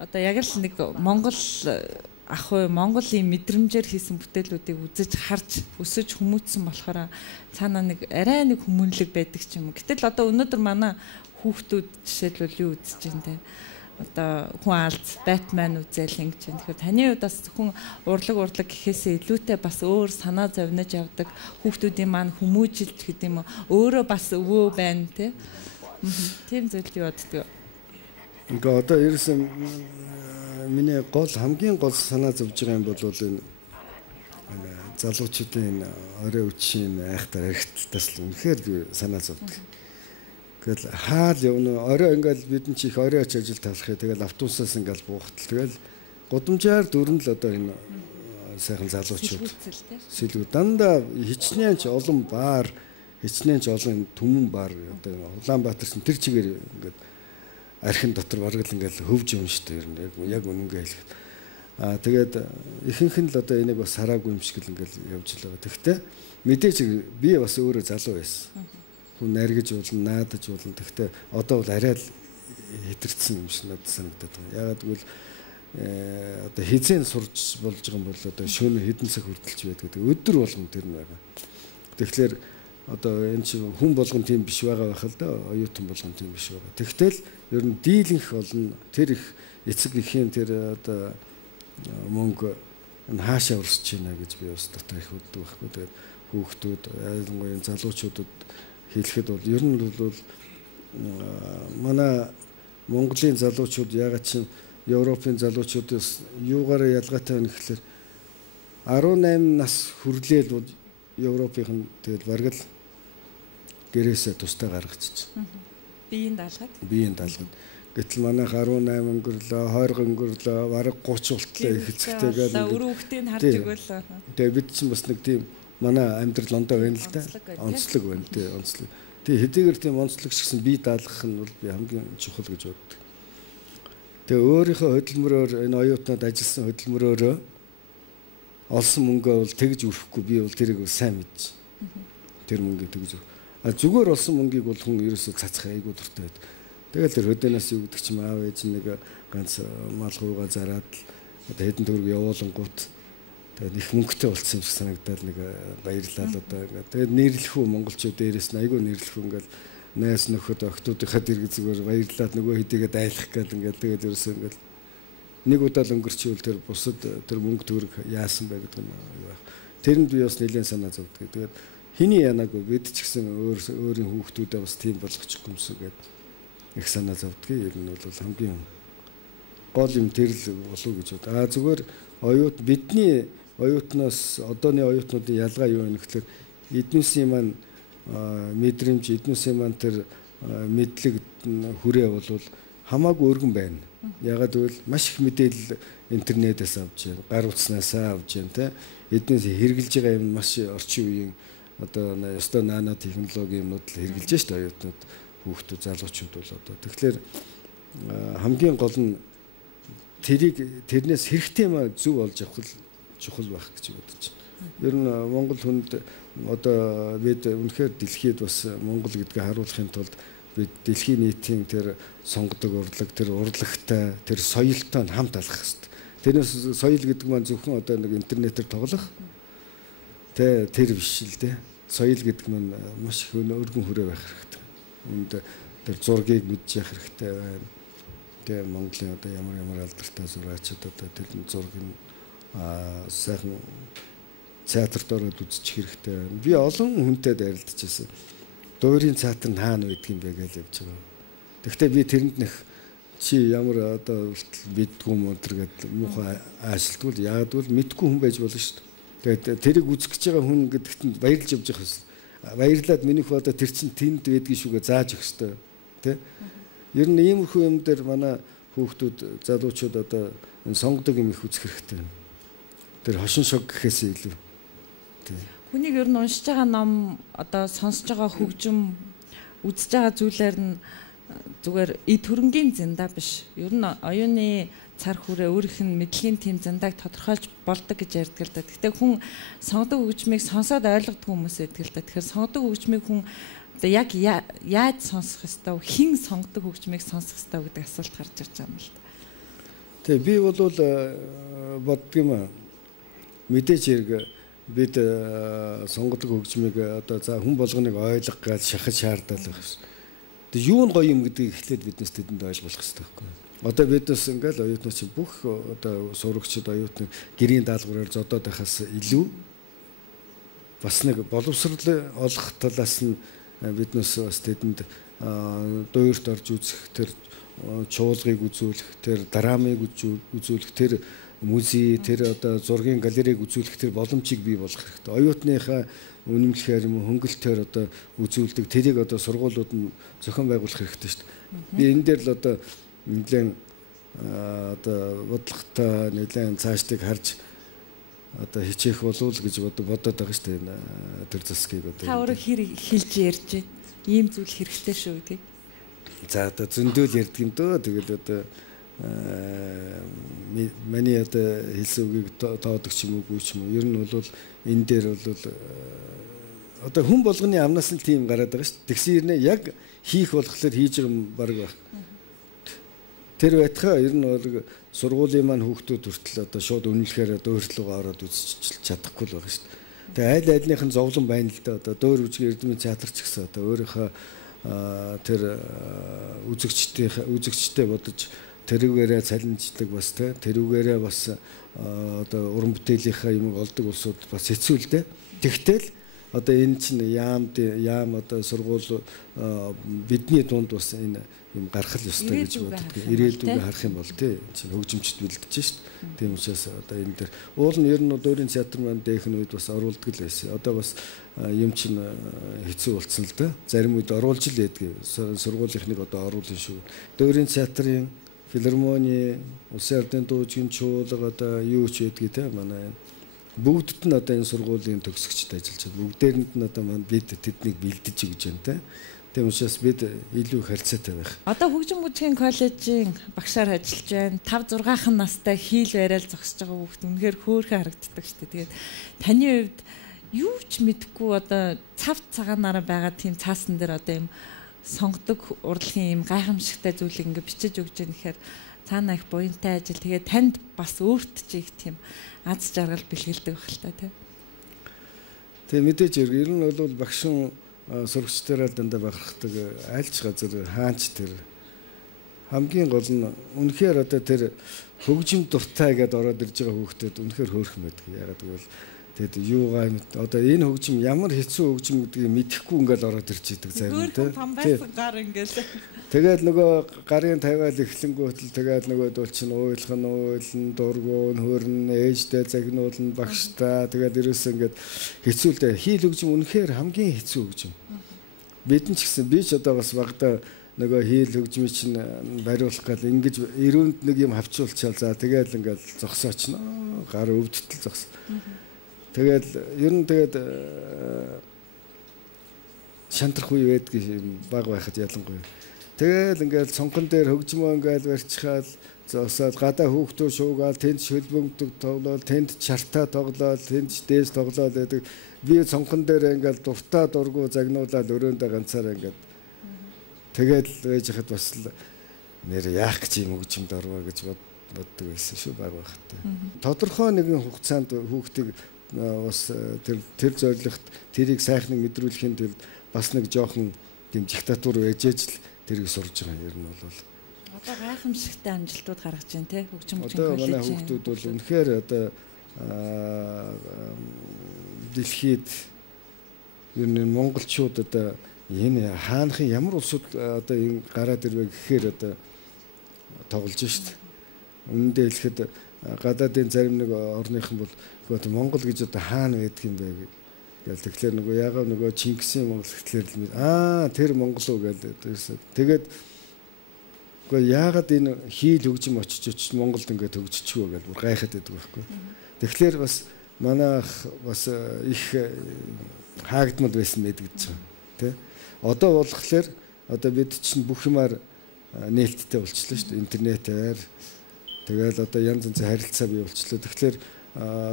одоо яг л нэг Монгол ах уу Монголын мэдрэмжээр хийсэн бүтээлүүдийг үзэж харж өсөж хүмүүжсэн болохоор цаанаа нэг арай нэг хүмүүнлэг байдаг ч юм уу. Гэтэл одоо өнөөдөр манай хүүхдүүд жишээлбэл юу үзэж байна те. Одоо хүн алз Batman үзэл ингэж байна. Тэгэхээр таны хувьд бас зөвхөн урлаг гэхээсээ илүүтэй бас өөр санаа зовниж явдаг хүүхдүүдийн маань хүмүүжилж гэдэг юм уу. Өөрөө бас өвөө байна те. Тийм зүйл юу боддөг. Ингээ одоо ерөөсөн миний хамгийн гол санаа зовж байгаа юм бол энэ залуучуудын орой үчийн айхтар хэрэгтэлтээс л үнэхээр би санаа зовдөг. Тэгэл хаал явна орой ингээл бид ч их орой ач ажил талах. Тэгэл автобусаас ингээл буухтал. Тэгэл гудамжаар дөрөн л одоо энэ сайхан залуучууд сэлгүү дандаа хичнээн ч олон баар хичнээн ч олон түмэн баар одоо Улаанбаатарсан тэр чигээр ингээд архин дотор бараг л ингээл хөвж юм шүү дээ. Яг үнэнгээ хэлэхэд. Тэгээд ихэнх нь л одоо энийг бас хараагүй юм шиг л ингээл явж л байгаа. Тэгэхдээ мэдээж би бас өөрөө залуу байсан. Хүн наргиж уулна, наадаж уулна. Тэгэхдээ одоо бол арай л хэтэрсэн юм шиг надад санагдаад байна. Ягаад гэвэл одоо хизээ сурч болж байгаа юм бол одоо шөнө хэдэн цаг хүртэлж байдаг. Өдөр болгон тэр нь байгаа. Тэгэхээр одоо энэ чинь хүн болгон тийм биш байгаа байх л да. Оюутан болгон тийм биш байгаа. Тэгтэл ер нь дийлэнх олон тэр их эцэг эхийн тэр одоо мөнгө энэ хаашаа урсч байна гэж би бас дотор их боддог байхгүй. Тэгээд хүүхдүүд ялангуяа залуучуудад хэлэхэд бол ер нь бол манай Монголын залуучууд ягаад ч Европын залуучуудаас юугаараа ялгаатай байна гэхэлэр 18 нас хүрлээл бол Европын тэгэл бараг л гэрээсээ тустай гаргачих. Биеийн даалгад. Гэтэл манайх 18 өнгөрлөө, 20 өнгөрлөө, бараг 30 болтлоо их эцэгтэйгээр өрөө хүүхдийг харж өгөөл. Тэгээ бид чинь бас нэг тийм манай амьдрал ондоо байна л да. Онцлог байна тий, онцлог. Тэгээ хэдийгээр тийм онцлог шигсэн бие даалгах нь бол би хамгийн чухал гэж боддог. Тэгээ өөрийнхөө хөдөлмөрөөр энэ оюутнууд ажилласан хөдөлмөрөөрөө олсон мөнгөө бол тэгж өрөхгүй би бол тэрийг сайн мэдж. Тэр мөнгөийг тэгж зүгээр олсон мөнгийг бол хүн ерөөсөө цацах айгуу дуртай байдаг. Тэгэл тэр хөдөөнөөс юу гэдэг чим аав ээж нэг ганц мал хуугаа зараад одоо хэдэн төгрөг явуулангууд тэгээд их мөнгөтэй болцсон юм шиг санагдаад нэг баярлал одоо ингээд тэгээд нэрлэхүү монголчууд дээрээс нь айгуу нэрлэхүү ингээд найс нөхөд охтуудынхаа дэрэг зүгээр баярлаад нөгөө хэдийгээ дайлах гал ингээд тэгээд ерөөсөө ингээд нэг удаа л өнгөрчүүл тэр бусад тэр мөнгө төгрөг яасан бай гэдэг нь юу байх. Тэрэнд би бас нэлээд санаа зовдөг. Тэгээд хиний янаагүй бид ч гэсэн өөрийн хүүхдүүдээ бас тийм болгочихгүй юмсоо гэдэг их санаа зовдөг. Ер нь бол хамгийн гол юм тэр л болов гэж бод. Зүгээр бидний оюутнаас одооны оюутнуудын ялгаа юу вэ гэхээр эднүсийн маань мэдрэмж эднүсийн маань тэр мэдлэг хүрээ бол хамаагүй өргөн байна. Ягаад гэвэл маш их мэдээлэл интернетээс авч байна, гар утснаас авч байна те. Эднээс хэрэгжилж байгаа юм маш орчин үеийн одоо ёстой нано технологи юмнууд л хэрэгжилж шүү дээ оюутнууд, хүүхдүүд, залуучууд бол одоо. Тэгэхээр хамгийн гол нь тэрнээс хэрэгтэй юм зөв олж авах л чухал байх гэж бодож байна. Ер нь Монгол хүнд одоо бид үнэхээр дэлхийд бас Монгол гэдгээ харуулахын тулд бид дэлхийн нийтийн тэр сонгодог урлаг, тэр урлагтай, тэр соёлтой хамт алах хэрэгтэй. Тэрнээс соёл гэдэг маань зөвхөн одоо нэг интернетээр тоглох тэр биш л дээ. Соёл гэдэг маань маш их өргөн хүрээ байх хэрэгтэй. Үүнд тэр зургийг мэдж явах хэрэгтэй байна. Тэгээ Монголын одоо ямар алдартай зураачид одоо тэр зургийг сайхан театрт ороод үзчих хэрэгтэй байна. Би олон хүнтэй ярилцж байсан. Дуурийн театр нь хаана байдаг юм бэ гэж явж байгаа. Гэхдээ би тэрэнд нэх чи ямар одоо мэдгүй юм өдр гэдэг муухай аашилтгүй яагадгүй мэдгүй хүн байж болно шүү дээ. Тэгээд тэрийг үзэх гэж байгаа хүн гэдэгт нь баярлж явж байгаа хэвээр. Баярлаад минийх одоо тэр чин тэнд байдгийг шүүгээ зааж өгөх хэрэгтэй. Тэ? Ер нь иймэрхүү юм дээр манай хүүхдүүд залуучууд одоо сонгодог юм их үзэх хэрэгтэй. Тэр хошин шог гэхээс илүү. Хүнийг ер нь уншиж байгаа ном одоо сонсож байгаа хөгжим үзэж байгаа зүйлээр нь зүгээр эд хөрөнгийн зандаа биш. Ер нь оюуны цар хүрээ өөрийнх нь мэдлэгийн тийм зандааг тодорхойлж болдог гэж ярьдаг л да. Гэхдээ хүн сонгодог хөгжмийг сонсоод ойлгодог хүмүүс байдаг л да. Тэгэхээр сонгодог хөгжмийг хүн одоо яг яаж сонсох ёстой вэ? Хэн сонгодог хөгжмийг сонсох ёстой гэдэг асуулт гарч ирж байгаа юм л да. Тэгээ би бол боддгийм мэдээж хэрэг бид сонгодог хөгжмийг одоо за хүн болгоныг ойлгох гэж шахаж шаарддаг гэсэн. Тэгээ юу нь гоё юм гэдгийг эхлээд биднээс тэдэнд ойлгох хэрэгтэй байхгүй. Одоо биднес ингээл оюутнууд бүх одоо сурагчид оюутныг гэрийн даалгавраар зодоод байхаас илүү бас нэг боловсрол олох талаас нь биднес бас тэдэнд дуурьт орж үзэх, тэр чуулгыг үзүүлэх, тэр драмыг үзүүлэх, тэр музей, тэр одоо зургийн галерейг үзүүлэх тэр боломжийг бий болгох хэрэгтэй. Оюутныхаа үнэмлэхээр хөнгөлтөөр одоо үзүүлдэг тэрийг одоо сургуулиуд нь зохион байгуулах хэрэгтэй шүү дээ. Би энэ дээр л одоо нэлээд одоо бодлоготой нэлээд цаашдыг харж одоо хичээх болов гэж бодоод байгаа шүү дээ. Тэр засгийг одоо та өөрөө хэр хэлж ярьж байна. Ийм зүйл хэрэгтэй шүү гэдэг. За одоо зөндөөл ярьдаг юм дөө. Тэгэл одоо миний одоо хэлсэн үгийг тоодог ч юм уугүй ч юм уу. Ер нь бол энэ дээр бол одоо хүн болгоны амнаас нь тийм гараад байгаа шүү дээ. Тэгсэн хэрнээ яг хийх болохоор хийж байгаа юм баг байх. Тэр байтхаа ер нь бол сургуулийн маань хүүхдүүд хүртэл одоо шууд үнэлэхээр өөрчлөгөө ороод үзэж чадахгүй л байгаа шүү дээ. Тэгээ айл айлных нь зовлон байна л да. Одоо дөөр үжиг эрдэмийн театр ч гэсэн одоо өөрийнхөө тэр үзэгчтэй бодож тэрүүгээрээ цалинждаг бас тэрүүгээрээ бас одоо уран бүтээлийнхаа юм олдог улсууд бас хэцүү л дээ. Тэгтэл одоо энэ чинь яам одоо сургууль бидний дунд бас энэ юм гарах л ёстой гэж боддог. Ирээдүйг харах юм бол тий хөгжимчд бэлдэж шít. Тийм учраас одоо энэ дээр уул нь ер нь дуурийн театр маань дэхэн үед бас оруулдаг л байсан. Одоо бас юм чинь хэцүү болцсон л да. Зарим үед оруулж л яддаг. Сургуулийнхныг одоо оруулна шүү. Дуурийн театрын филармони, улсын ардын дуужийн чуулга одоо юу ч яддаг те манай бүгдд нь одоо энэ сургуулийн төгсөгчд ажиллаж байна. Бүгдээрэнд нь одоо маань бид тэднийг бэлдэж өгч байна те. Тийм учраас бид илүү харьцаатай байх. Одоо хөгжим бүжгийн коллежийн багшаар ажиллаж байна. 5-6 настай хийл барайл зогсож байгаа хүүхд үнэхээр хөөрхөн харагддаг шүү дээ. Тэгээд таны хувьд юу ч мэдэхгүй одоо цав цагаанаараа байгаа тийм цаасан дээр одоо юм сонгодог урлагийн юм гайхамшигтай зүйлийг ингээ бичиж өгч байгаа нэхэр цаана их буянтай ажил. Тэгээд танд бас өөрт ч их тийм аз жаргал бэлгэлдэг байх л та тийм. Тэгээ мэдээж ер нь бол багшин сурагчдаараа дандаа бахархдаг альч газар хаанч тэр хамгийн гол нь үнэхээр одоо тэр хөгжим дуртай гэдээ ороод ирж байгаа хүүхдүүд үнэхээр хөөрхөн байдаг. Ягаад гэвэл тэгэд юугаа одоо энэ хөгжим ямар хэцүү хөгжим гэдгийг мэдэхгүй ингээл ороод ирж идэг зарим тийм. Тэгээд нөгөө гарын тавиал эхлэнгүүтэл тэгээд нөгөө дул чинь уйлан дургуун хөрн ээжтэй загнуулна багштай тэгээд ерөөсөө ингээд хэцүү л дээ. Хийл хөгжим үнэхээр хамгийн хэцүү хөгжим. Бид нь ч гэсэн би ч одоо бас багада нөгөө хийл хөгжмийг чинь бариулах гал ингэж өрөөнд нэг юм хавчуулчаал за тэгээд ингээд зогсоочно гар өвдөлтөл зогс. Тэгээд ер нь тэгээд шантрах үе байдаг баг байхад ялангуяа. Тэгэл ингээл цонхон дээр хөгжмөө ингээл барьчихаал зогсоод гадаа хүүхдүүд шуугаал тэнд шөлбөмдөг тоглоод тэнд чартаа тоглоод тэнд дээс тоглоод байдаг. Би цонхон дээр ингээл дуртай дургу загнуулаад өрөөндөө ганцаараа ингээд Тэгээд л байж хахад бас л нэр яах гэж юм хөгжимд орвоо гэж боддог байсан шүү баг байхад. Тодорхой нэгэн хугацаанд хүүхдийг бас тэр зорилгот тэрийг сайхныг мэдрүүлэхийн тулд бас нэг жоохон тийм диктатур ээжээж л тэрийг сурж байгаа юм бол одоо гайхамшигтай амжилтууд гаргаж байна те хөгжим одоо манай хүүхдүүд бол үнэхээр одоо дэлхийд ер нь монголчууд одоо энэ хаанхын ямар улсууд одоо энэ гараад ирвэ гэхээр одоо тоглож шít. Үүндээ хэлэхэд гадаадын зарим нэг орныхан бол одоо Монгол гэж одоо хаана байдаг юм бэ гэл тэгэхээр нөгөө ягаа нөгөө Чингисийн Монгол гэхлээр тэр Монгол уу гэл тэгээд үгүй яагаад энэ хийл хөгжим очиж Монголд ингээд хөгжчихвөө гэл бүр гайхаад байдаг байхгүй. Тэгэхээр бас манайх бас их хаагдмал байсан байдаг гэж байна тий. Одоо болохоор одоо бид чинь бүх юмар нээлттэй болчихлоо шүү дээ интернетээр. Тэгэл одоо янз янзын харилцаа бий болчихлоо. Тэгэхээр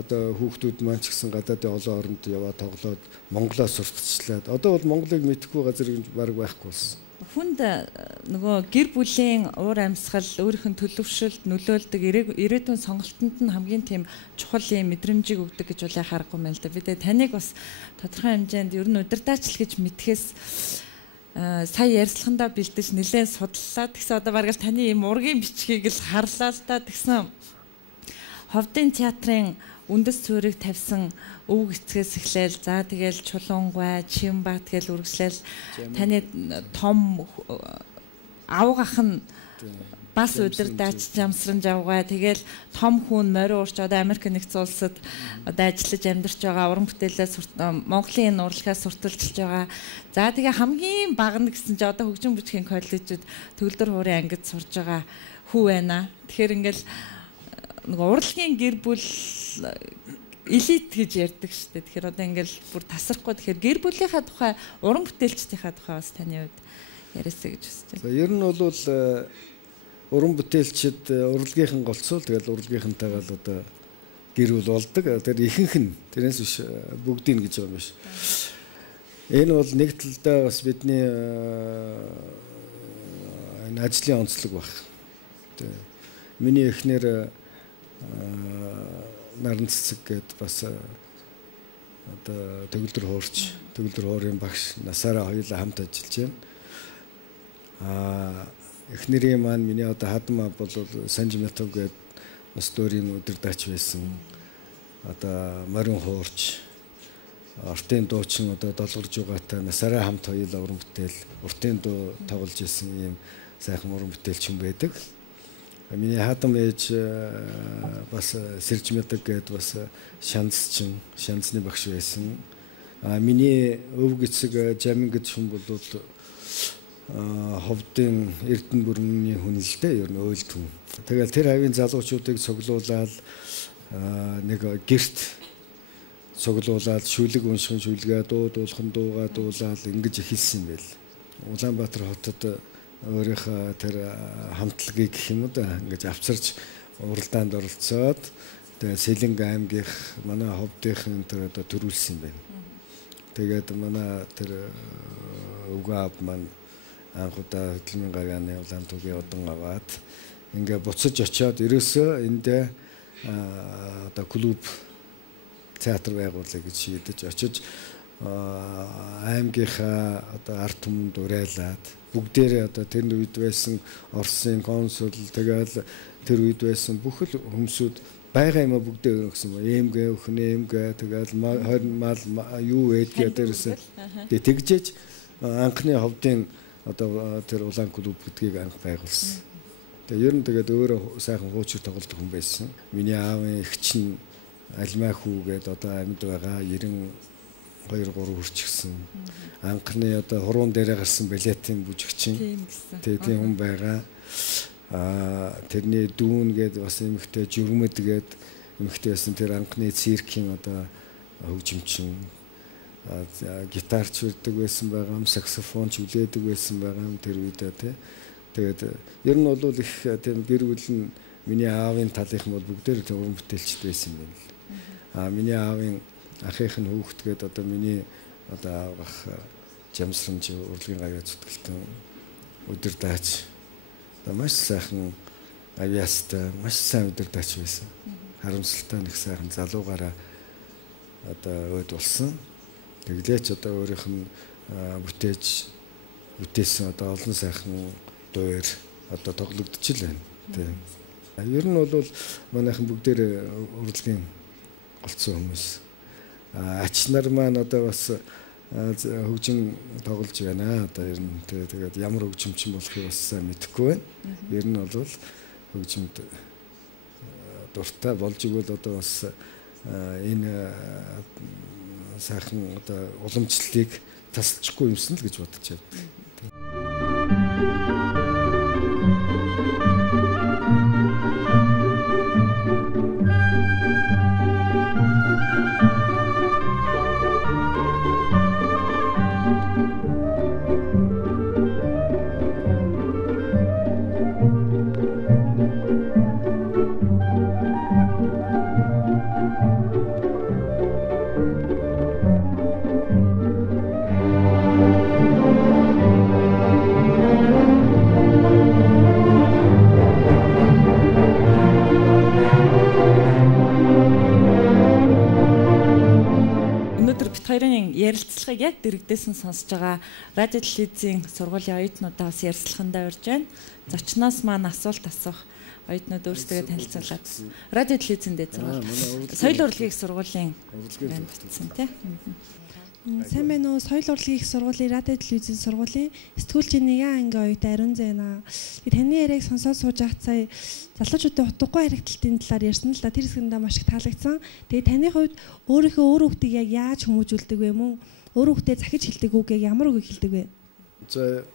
одоо хүүхдүүд маань ч гэсэн гадаадын олон оронд яваад тоглоод Монголоо сурталчлаад одоо бол Монголыг мэдхгүй газар баг байхгүй болсон. Хүнд нөгөө гэр бүлийн уур амьсгал өөрийнх нь төлөвшөлт нөлөөлдөг ирээдүйн сонголтонд нь хамгийн тийм чухал юм мэдрэмжийг өгдөг гэж бол яхаарахгүй мэн л да. Бид таныг бас тодорхой хэмжээнд ер нь удирдаач гэж мэдхээс сая ярьслахандаа бэлдэж нэлээд судлаа. Тэгсэн одоо бараг л таны юм ургийн бичгийг л харлаа л да. Тэгсэн Ховдын театрын үндэс цөөрийг тавьсан өвөг эцгээс эхлээл за тэгэл Чулуунгай, Чимбат гэл үргэлжлээл таны том авгах нь бас удирдаач Жамсранж авгаа тэгэл том хүн морин уурч одоо Америк нэгдсэн улсад одоо ажиллаж амьдарч байгаа уран бүтээлээ Монголын урлагаас сурталчилж байгаа. За тэгээ хамгийн бага нь гэсэн чи одоо хөгжим бүжгийн коллежид төгөлдөр хуурын ангид сурж байгаа хүү байна. Тэгэхээр ингээл нэг урлагийн гэр бүл элит гэж ярьдаг шүү дээ. Тэгэхээр одоо ингээл бүр тасрахгүй. Тэгэхээр гэр бүлийнхаа тухай, уран бүтээлчдийнхаа тухай бас таны хувьд яриасаа гэж хүсэж байна. Ер нь бол уран бүтээлчид урлагийнхан голцвол тэгэл урлагийнхантайгаа л одоо гэр бүл болдог. Тэр ихэнх нь тэрнээс биш бүгдийг гэж байгаа юм биш. Энэ бол нэг талдаа бас бидний энэ ажлын онцлог баг. Миний эхнэр наран цэцэг гээд бас одоо төгөлдөр хуурын багш насаараа хоёулаа хамт ажиллаж байна. Эхнэрийн маань миний одоо хадмаа бол Санжиматов гээд бас дөрийн удирдаач байсан. Одоо морин хуурч ортын дуучин одоо долгорж байгаатай насаараа хамт хоёулаа уран бүтээл уртын дуу тоглож исэн ийм сайхан уран бүтээлч юм байдаг. Миний хадам ээж бас Сэржмэдэг гээд бас шансны багш байсан. Миний өвөг эцэг Жамин гэж хүн бол Ховдын Эрдэнэ бүрмний хүн л дээ ер нь ойлт хүн. Тэгэл тэр хавийн залуучуудыг цуглуулаад нэг гэрт цуглуулаад шүлэг уншихын шүлгээ дуулахын дуугаа дуулаад ингэж эхэлсэн юм байл. Улаанбаатар хотод өөрийнхөө тэр хамтлагийг гэх юм уу да ингэж авчирч уралдаанд оролцоод тэгээд Сэлэнг аймгийнх манай Ховдынхын тэр одоо төрүүлсэн юм байна. Тэгээд манай тэр өвгөө аав маань анх удаа хөдөлмөрийн гарааны улаан түгийн удан аваад ингээ буцаж очиод ерөөсөө эндээ одоо клуб театр байгуулъя гэж шийдэж очиж аймгийнхаа одоо ард түмэнд уриалаад бүгдээрээ одоо тэр үед байсан Оросын консул тэгэл тэр үед байсан бүх л хүмүүсүүд байгаа юм бүгдээ өгсөн ба эмгээ өхнөө тэгэл мал юу ээдгээ дээрээс тэгжээж анхны Ховдын одоо тэр улаан клуб гэдгийг анх байгуулсан. Тэгээ ер нь тэгээд өөрөө сайхан хуучир тоглолт хүн байсан. Миний аавын эгч нь Альмаа хүүгээд одоо амьд байгаа 92 3 хүрчихсэн. Анхны одоо хуруунд дээрээ гарсан балетын бүжигчин. Тийм хүн байгаа. Тэрний дүүн гээд бас эмэгтэй журмэд гээд эмэгтэй байсан тэр анхны циркийн одоо хөгжимчин. Гитарч үрдэг байсан байгаа, саксофонч үлээдэг байсан байгаа тэр үедээ тий. Тэгээд ер нь бол их тийм гэр бүл нь миний аавын талынх нь бол бүгдээр уран бүтээлчд байсан юм байна. Миний аавын ахийнх нь хүүхдгээд одоо миний одоо аавах Жамсранж урлагийн гавьяа зүтгэлтэн удирдаач. Одоо маш сайхан авиастай, маш сайн удирдаач байсан. Харамсалтай нэг сайхан залуугаараа одоо өд болсон. Тэглээч одоо өөрийнх нь бүтээсэн одоо олон сайхан дууэр одоо тоглогдож л байна. Тийм. Ер нь бол манайхан бүгдээр урлагийн голцсон хүмүүс. Ач нар маань одоо бас хөгжим тоглож байна. Одоо ер нь тэгээд ямар хөгжимчин болохыг бас сайн мэдэхгүй байна. Ер нь бол хөгжимд дуртай болж игэл одоо бас энэ сайхан одоо уламжлалыг тасалчихгүй юмсан л гэж бодож байна. Ярилцлагыг яг дэрэгдээс нь сонсож байгаа радио телевизийн сургуулийн оюутнуудаас ярилцлагандаа урьж байна. Зочноос маань асуулт асуух оюутнууд өөрсдөө танилцуулаад радио телевизэн дээр сургууль. Соёл урлагийн их сургуулийн байна тийм. Сайн байна уу? Соёл урлагийн их сургуулийн радио телевизийн сургуулийн сэтгүүлчийн 1 анги оюутан Ариун Зайна. Таны яриаг сонсоод сууж байхад сая залуучуудын утгагүй харагдалтын талаар ярьсан л да. Тэр хэсгэндээ маш их таалагдсан. Тэгээ таны хувьд өөрийнхөө өөр хүүхдийг яг яаж хүмүүжүүлдэг вэ? Мөн өөр хүүхдээ захиж хэлдэг үгийг ямар үгийг хэлдэг вэ? За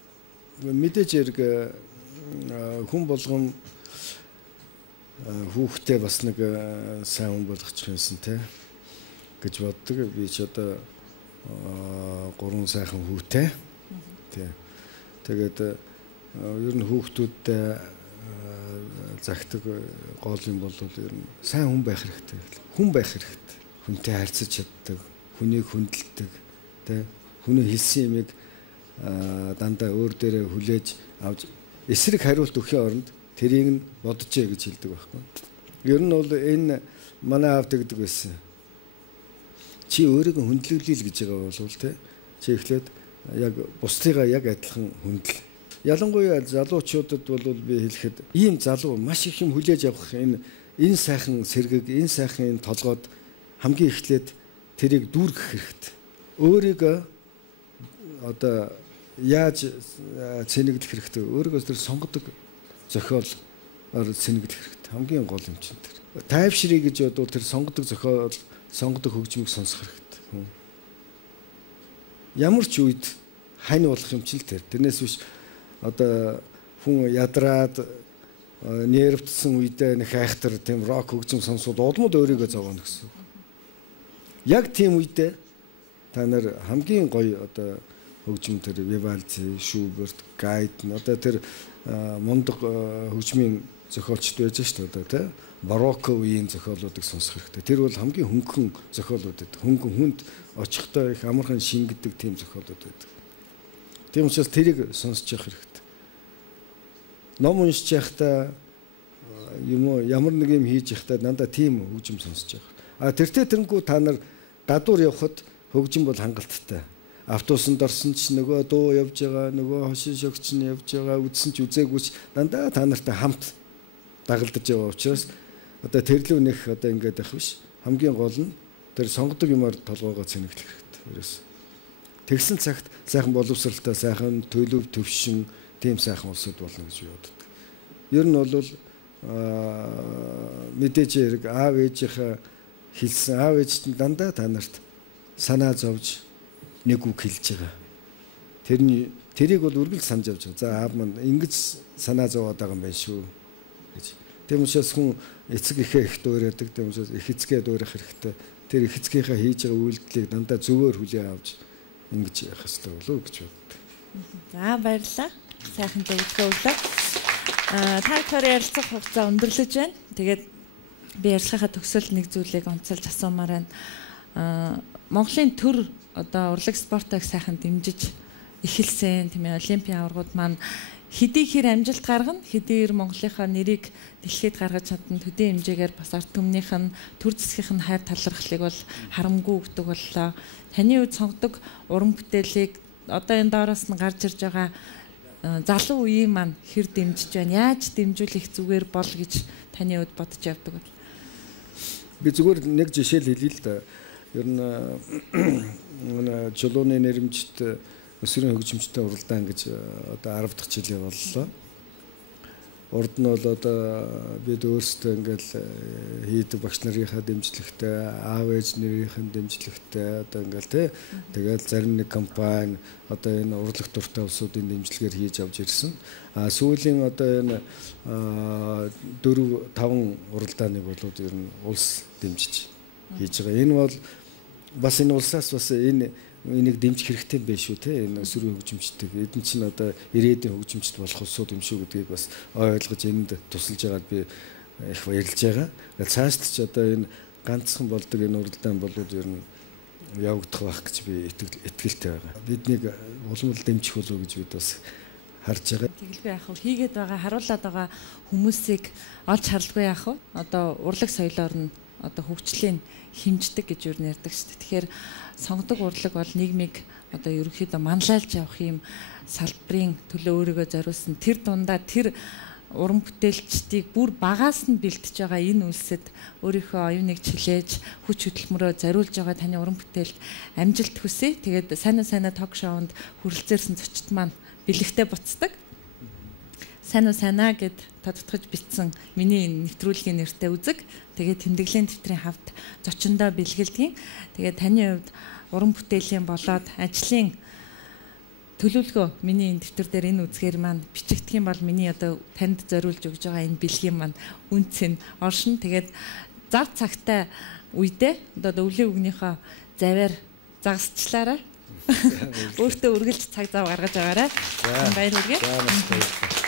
мэдээж хэрэг хүн болгон хүүхдээ бас нэг сайн хүн болгочих юмсан те гэж боддог. Би ч одоо 3 сайхан хүүтэй. Тэгээд ер нь хүүхдүүдтэй загтаг гол юм бол ер нь сайн хүн байх хэрэгтэй. Хүн байх хэрэгтэй. Хүнтэй харьцаж чаддаг, хүнийг хүндэлдэг, тэ хүний хэлсэн юмыг дандаа өөр дээрээ хүлээж авч эсрэг хариулт өгөхийн оронд тэрийг нь бодожээ гэж хэлдэг байхгүй. Ер нь бол энэ манай аав тэгдэг байсан. Чи өөрийгөө хүндлүүлээ гэж байгаа бол тэ чи эхлээд яг бусдыгаа яг адилхан хүндэл. Ялангуяа залуучуудад бол би хэлэхэд ийм залуу маш их юм хүлээж авах энэ сайхан сэргийг, энэ сайхан толгойд хамгийн эхлээд тэрийг дүүргэх хэрэгтэй. Өөрийгөө одоо яаж цэнэглэх хэрэгтэй? Өөрийгөө тэр сонгодог зохиолоор цэнэглэх хэрэгтэй. Хамгийн гол юм чинь тэр. Тайвшрыг гэж бодвол тэр сонгодог зохиол, сонгодог хөгжмийг сонсох хэрэгтэй. Ямар ч үед хань болох юм чинь тэр. Тэрнээс биш одоо хүн ядраад нервтсэн үедээ нэг хайхтар тийм рок хөгжим сонсоод улмууд өөрийгөө зовоно гэсэн. Яг тийм үедээ та нар хамгийн гоё одоо хөгжим тэр Вивальди, Шуберт, Гайден одоо тэр мундаг хөгжмийн зохиолчд байж шүү дээ одоо тий барокко үеийн зохиолуудыг сонсох хэрэгтэй. Тэр бол хамгийн хөнгөн зохиолууд байдаг. Хөнгөн хүнд очихдоо их амархан шингэдэг тийм зохиолууд байдаг. Тийм учраас тэрийг сонсож явах хэрэгтэй. Ном уншиж явахдаа юм ямар нэг юм хийж явахдаа дандаа тийм хөгжим сонсож явах. Тэртээ тэрэнгүү та нар гадуур явхад хөгжим бол хангалттай. Автобусанд орсон ч нөгөө дуу явж байгаа, нөгөө хошин шогч нь явж байгаа, үдсэн ч үзээгүй ч дандаа та нартай хамт дагалдаж яваа учраас одоо тэрлүү нэх одоо ингэж байх биш. Хамгийн гол нь тэр сонгодог юмар толгоогоо цэнэглэх хэрэгтэй. Ерөөс. Тэгсэн цагт сайхан боловсралтай, сайхан төлөв төвшин тийм сайхан улсууд болно гэж боддог. Ер нь бол мэдээж хэрэг аав ээжийнхээ хэлсэн аав ээж чинь дандаа та нарт санаа зовж нэг үг хэлж байгаа. Тэрийг бол үргэлж санаж явж байгаа. За аав маань ингэж санаа зовоод байгаа юм байна шүү гэж. Тийм учраас хүн эцэг ихээ их дуурайдаг. Тийм учраас их эцгээ дуурайх хэрэгтэй. Тэр их эцгийнхээ хийж байгаа үйлдэлийг дандаа зөвөр хүлээн авч ингэж явах хэрэгтэй болов гэж боддог. За баярлалаа. Сайхан зөвлөгөө өглөө. Та бүхэн ярилцах хугацаа өндөрлөж байна. Тэгээд би ярилцлагаа төгсөл нэг зүйлийг онцолж асуумаар байна. Монголын төр одоо урлаг спортыг сайхан дэмжиж эхэлсэн тийм ээ олимпийн аваргууд маань хэдий хэр амжилт гаргана, хэдий Монголынхаа нэрийг дэлхийд гаргаж чадна, төдий хэмжээгээр бас ард түмнийх нь төр засгийнх нь хайр талархлыг бол харамгүй өгдөг боллоо. Таны үед сонгодог уран бүтээлийг одоо энэ доороос нь гарч ирж байгаа залуу үеийн маань хэр дэмжиж байна? Яаж дэмжүүлэх зүгээр бол гэж таны үед бодож явдаг бол? Би зүгээр нэг жишээ л хэлье л да. Ер нь чулууны нэрмжит өсвөрийн хөгжимчтэй уралдаан гэж одоо 10 дахь жилийн боллоо. Урд нь бол одоо бид өөрсдөө ингээл хийдэг багш нарынхаа дэмжлэгтэй, аав ээж нэрийнхэн дэмжлэгтэй одоо ингээл тэгэл зарим нэг компани одоо энэ урлаг дуртай улсуудын дэмжлэгээр хийж авч ирсэн. Сүүлийн одоо энэ 4-5 уралдааныг болоод ер нь улс дэмжиж хийж байгаа. Энэ бол бас энэ улсаас бас энийг дэмжих хэрэгтэй юм биш үү те, энэ өсвөрийн хөгжимчдэг эдэн чинь одоо ирээдүйн хөгжимчд болох улсууд юм шүү гэдгийг бас ойлгож энд тусалж байгаад би их баярлж байгаа. Цаашд ч одоо энэ ганцхан болдог энэ уралдаан болоод ер нь явагдах байх гэж би итгэлтэй байгаа. Биднийг улам л дэмжих болов уу гэж бид бас харж байгаа. Тэгэл би яг хийгээд байгаа харуулад байгаа хүмүүсийг олж харалгүй яах вэ? Одоо урлаг соёлоор нь одоо хөгжлийн хэмждэг гэж юу нэрдэг шүү дээ. Тэгэхээр сонгодог урлаг бол нийгмийг одоо ерөнхийдөө манлайлж явах юм салбарын төлөө өөрийгөө зориулсан тэр дундаа тэр уран бүтээлчдийг бүр багаас нь бэлтэж байгаа энэ үлсэд өөрийнхөө оюуныг чилээж хүч хөдөлмөрөө зориулж байгаа таны уран бүтээлд амжилт хүсье. Тэгээд сайн ток шоунд хүрэлцээрсэн зочид маань бэлэгтэй буцдаг. Сайн гэд тодтогч битсэн миний нэвтрүүлгийн нэртэй үзэг. Тэгээд тэмдэглэлийн дэвтрийн хавьд зочиндоо бэлгэлдэг. Тэгээд таны хувьд уран бүтээлийн болоод ажлын төлөвлөгөө миний энэ дэвтэр дээр энэ үзгээр маань бичигдэх юм бол миний одоо танд зориулж өгж байгаа энэ бэлгийн маань үнц нь оршин. Тэгээд зав цагтай үедээ одоо өвлийн үгнийхөө заваар загасчлаарай. Өөртөө үргэлж цаг зав гаргаж байгаарай. Баяр хүргэе.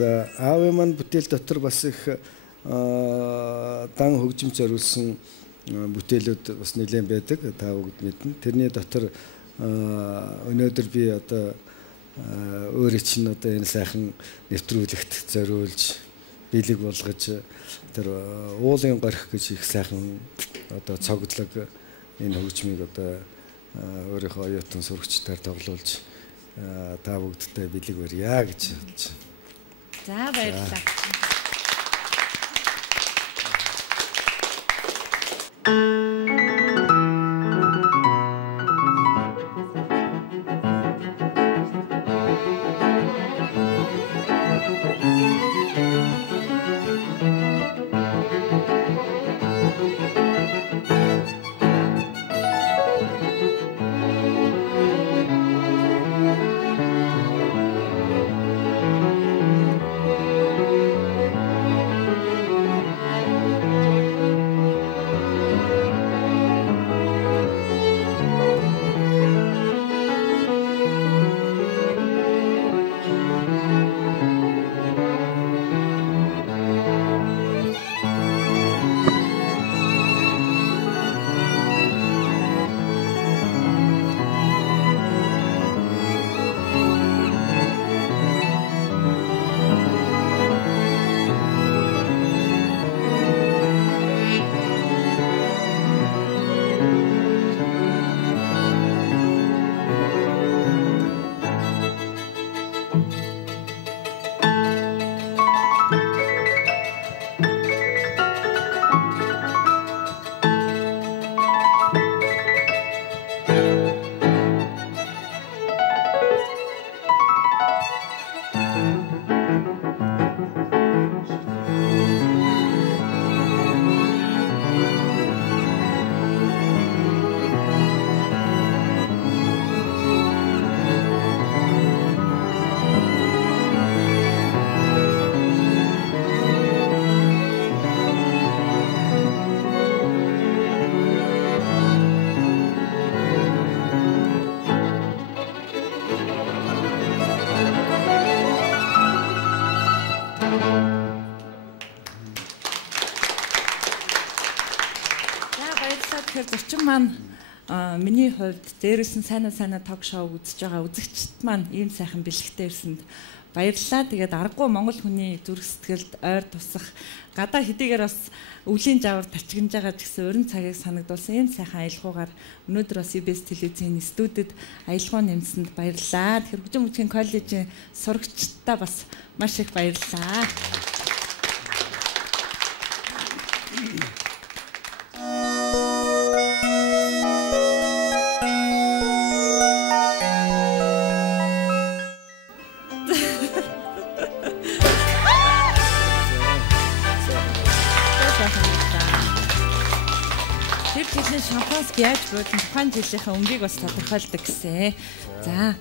За аавын маань бүтээл дотор бас их дан хөгжим зориулсан бүтээлүүд бас нэлээд байдаг. Та бүгд мэднэ. Тэрний дотор өнөөдөр би одоо өөрөө чинь одоо энэ сайхан нэвтрүүлэгт зориулж бэлэг болгож тэр уулын горих гэж их сайхан одоо цогцлог энэ хөгжмийг одоо өөрийнхөө оюутан сурагчдаар тоглуулж та бүгдтэй бэлэг барья гэж бодож. За баярлалаа. маань миний хувьд дээрээс нь сайнаа ток шоу үзэж байгаа үзэгчд маань ийм сайхан бэлэгтэй ирсэнд баярлалаа. Тэгээд аргагүй монгол хүний зүрх сэтгэлд ойр тусах гадаа хэдийгээр бас өвлийн жавар тачигнж байгаа ч гэсэн урин цагийг санагдуулсан ийм сайхан аялгаугаар өнөөдөр бас UBS телевизийн студид аялгаа нэмсэнд баярлалаа. Тэгэхээр Хөгжим мужийн коллежийн сурагчдаа бас маш их баярлалаа. Шампанск яаж буудлын тухайн жилийнхээ өмгийг бас тодорхойлдог гэсэн. За.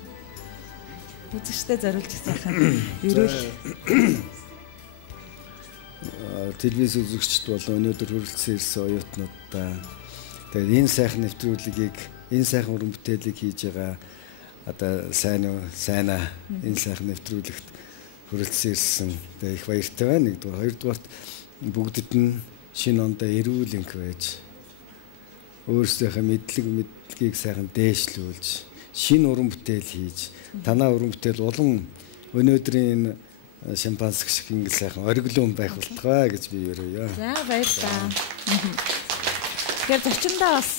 Үзэгчтэй зориулж сайхан ерөөл телевиз үзэгчд болон өнөөдөр хүрэлцэн ирсэн оюутнуудаа тэгээд энэ сайхан нэвтрүүлгийг, энэ сайхан уран бүтээлийг хийж байгаа одоо сайнаа энэ сайхан нэвтрүүлэгт хүрэлцэн ирсэн. Тэгээд их баяртай байна. Нэгдүгээр, хоёрдугаарт бүгдэд нь шинэ ондоо эрүүл инх байж өөрсдийнхээ мэдлэгийг сайхан дээшлүүлж шинэ уран бүтээл хийж танаа уран бүтээл улам өнөөдрийн шампанск шиг ингэ сайхан ориглон байх болтугай гэж би өрөөё. За баярлалаа. Тэгэхээр зочиндоо бас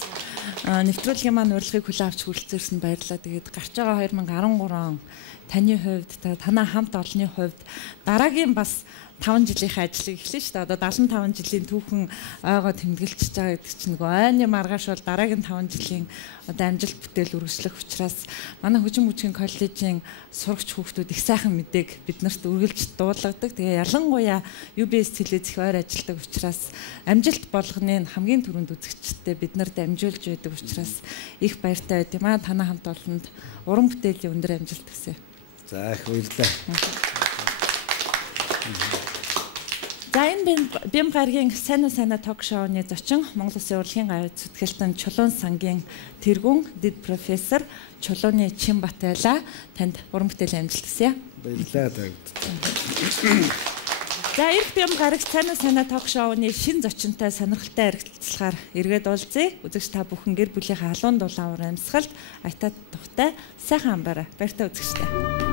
нэвтрүүлгийн маань урилгыг хүлээн авч хүрэлцээрсэн баярлалаа. Тэгээд гарч байгаа 2013 таны хувьд танаа хамт олонны хувьд дараагийн бас 5 жилийнхээ ажлыг эхлэв шүү дээ. Одоо 75 жилийн түүхэн ойгоо тэмдэглэж байгаа гэдэг чинь нөгөө ойны маргааш бол дараагийн 5 жилийн одоо амжилт бүтээл үргэлжлэх учраас манай Хөгжим мужийн коллежийн сурагч хүүхдүүд их сайхан мэдээг биднэрт үргэлж дуулгадаг. Тэгээ ялангуяа UBS телевиз их ойр ажилладаг учраас амжилт болгоныг хамгийн түрүүнд үзэгчдээ биднэрт амжуулж байдаг учраас их баяртай байд юм аа. Танаа хамт олонд уран бүтээлийн өндөр амжилт хүсье. За их баярлалаа. За энэ Бям гарагийн сайнаа ток шоуны зочин Монгол Улсын урлагийн гавьяа зүтгэлтэн Чулуун сангийн тэргүүн дэд профессор Чулууны Чинбат байлаа. Танд уран бүтээл амжилт хүсье. Баярлалаа тагд. За эх Бям гараг сайнаа ток шоуны шин зочинтой сонирхолтой харилцахаар эргээд уулзъя. Үзэгч та бүхэн гэр бүлийнхээ халуун дулаан ур амьсгалд аятад тухтай сайхан амбаараа баяртай үзэгчтэй.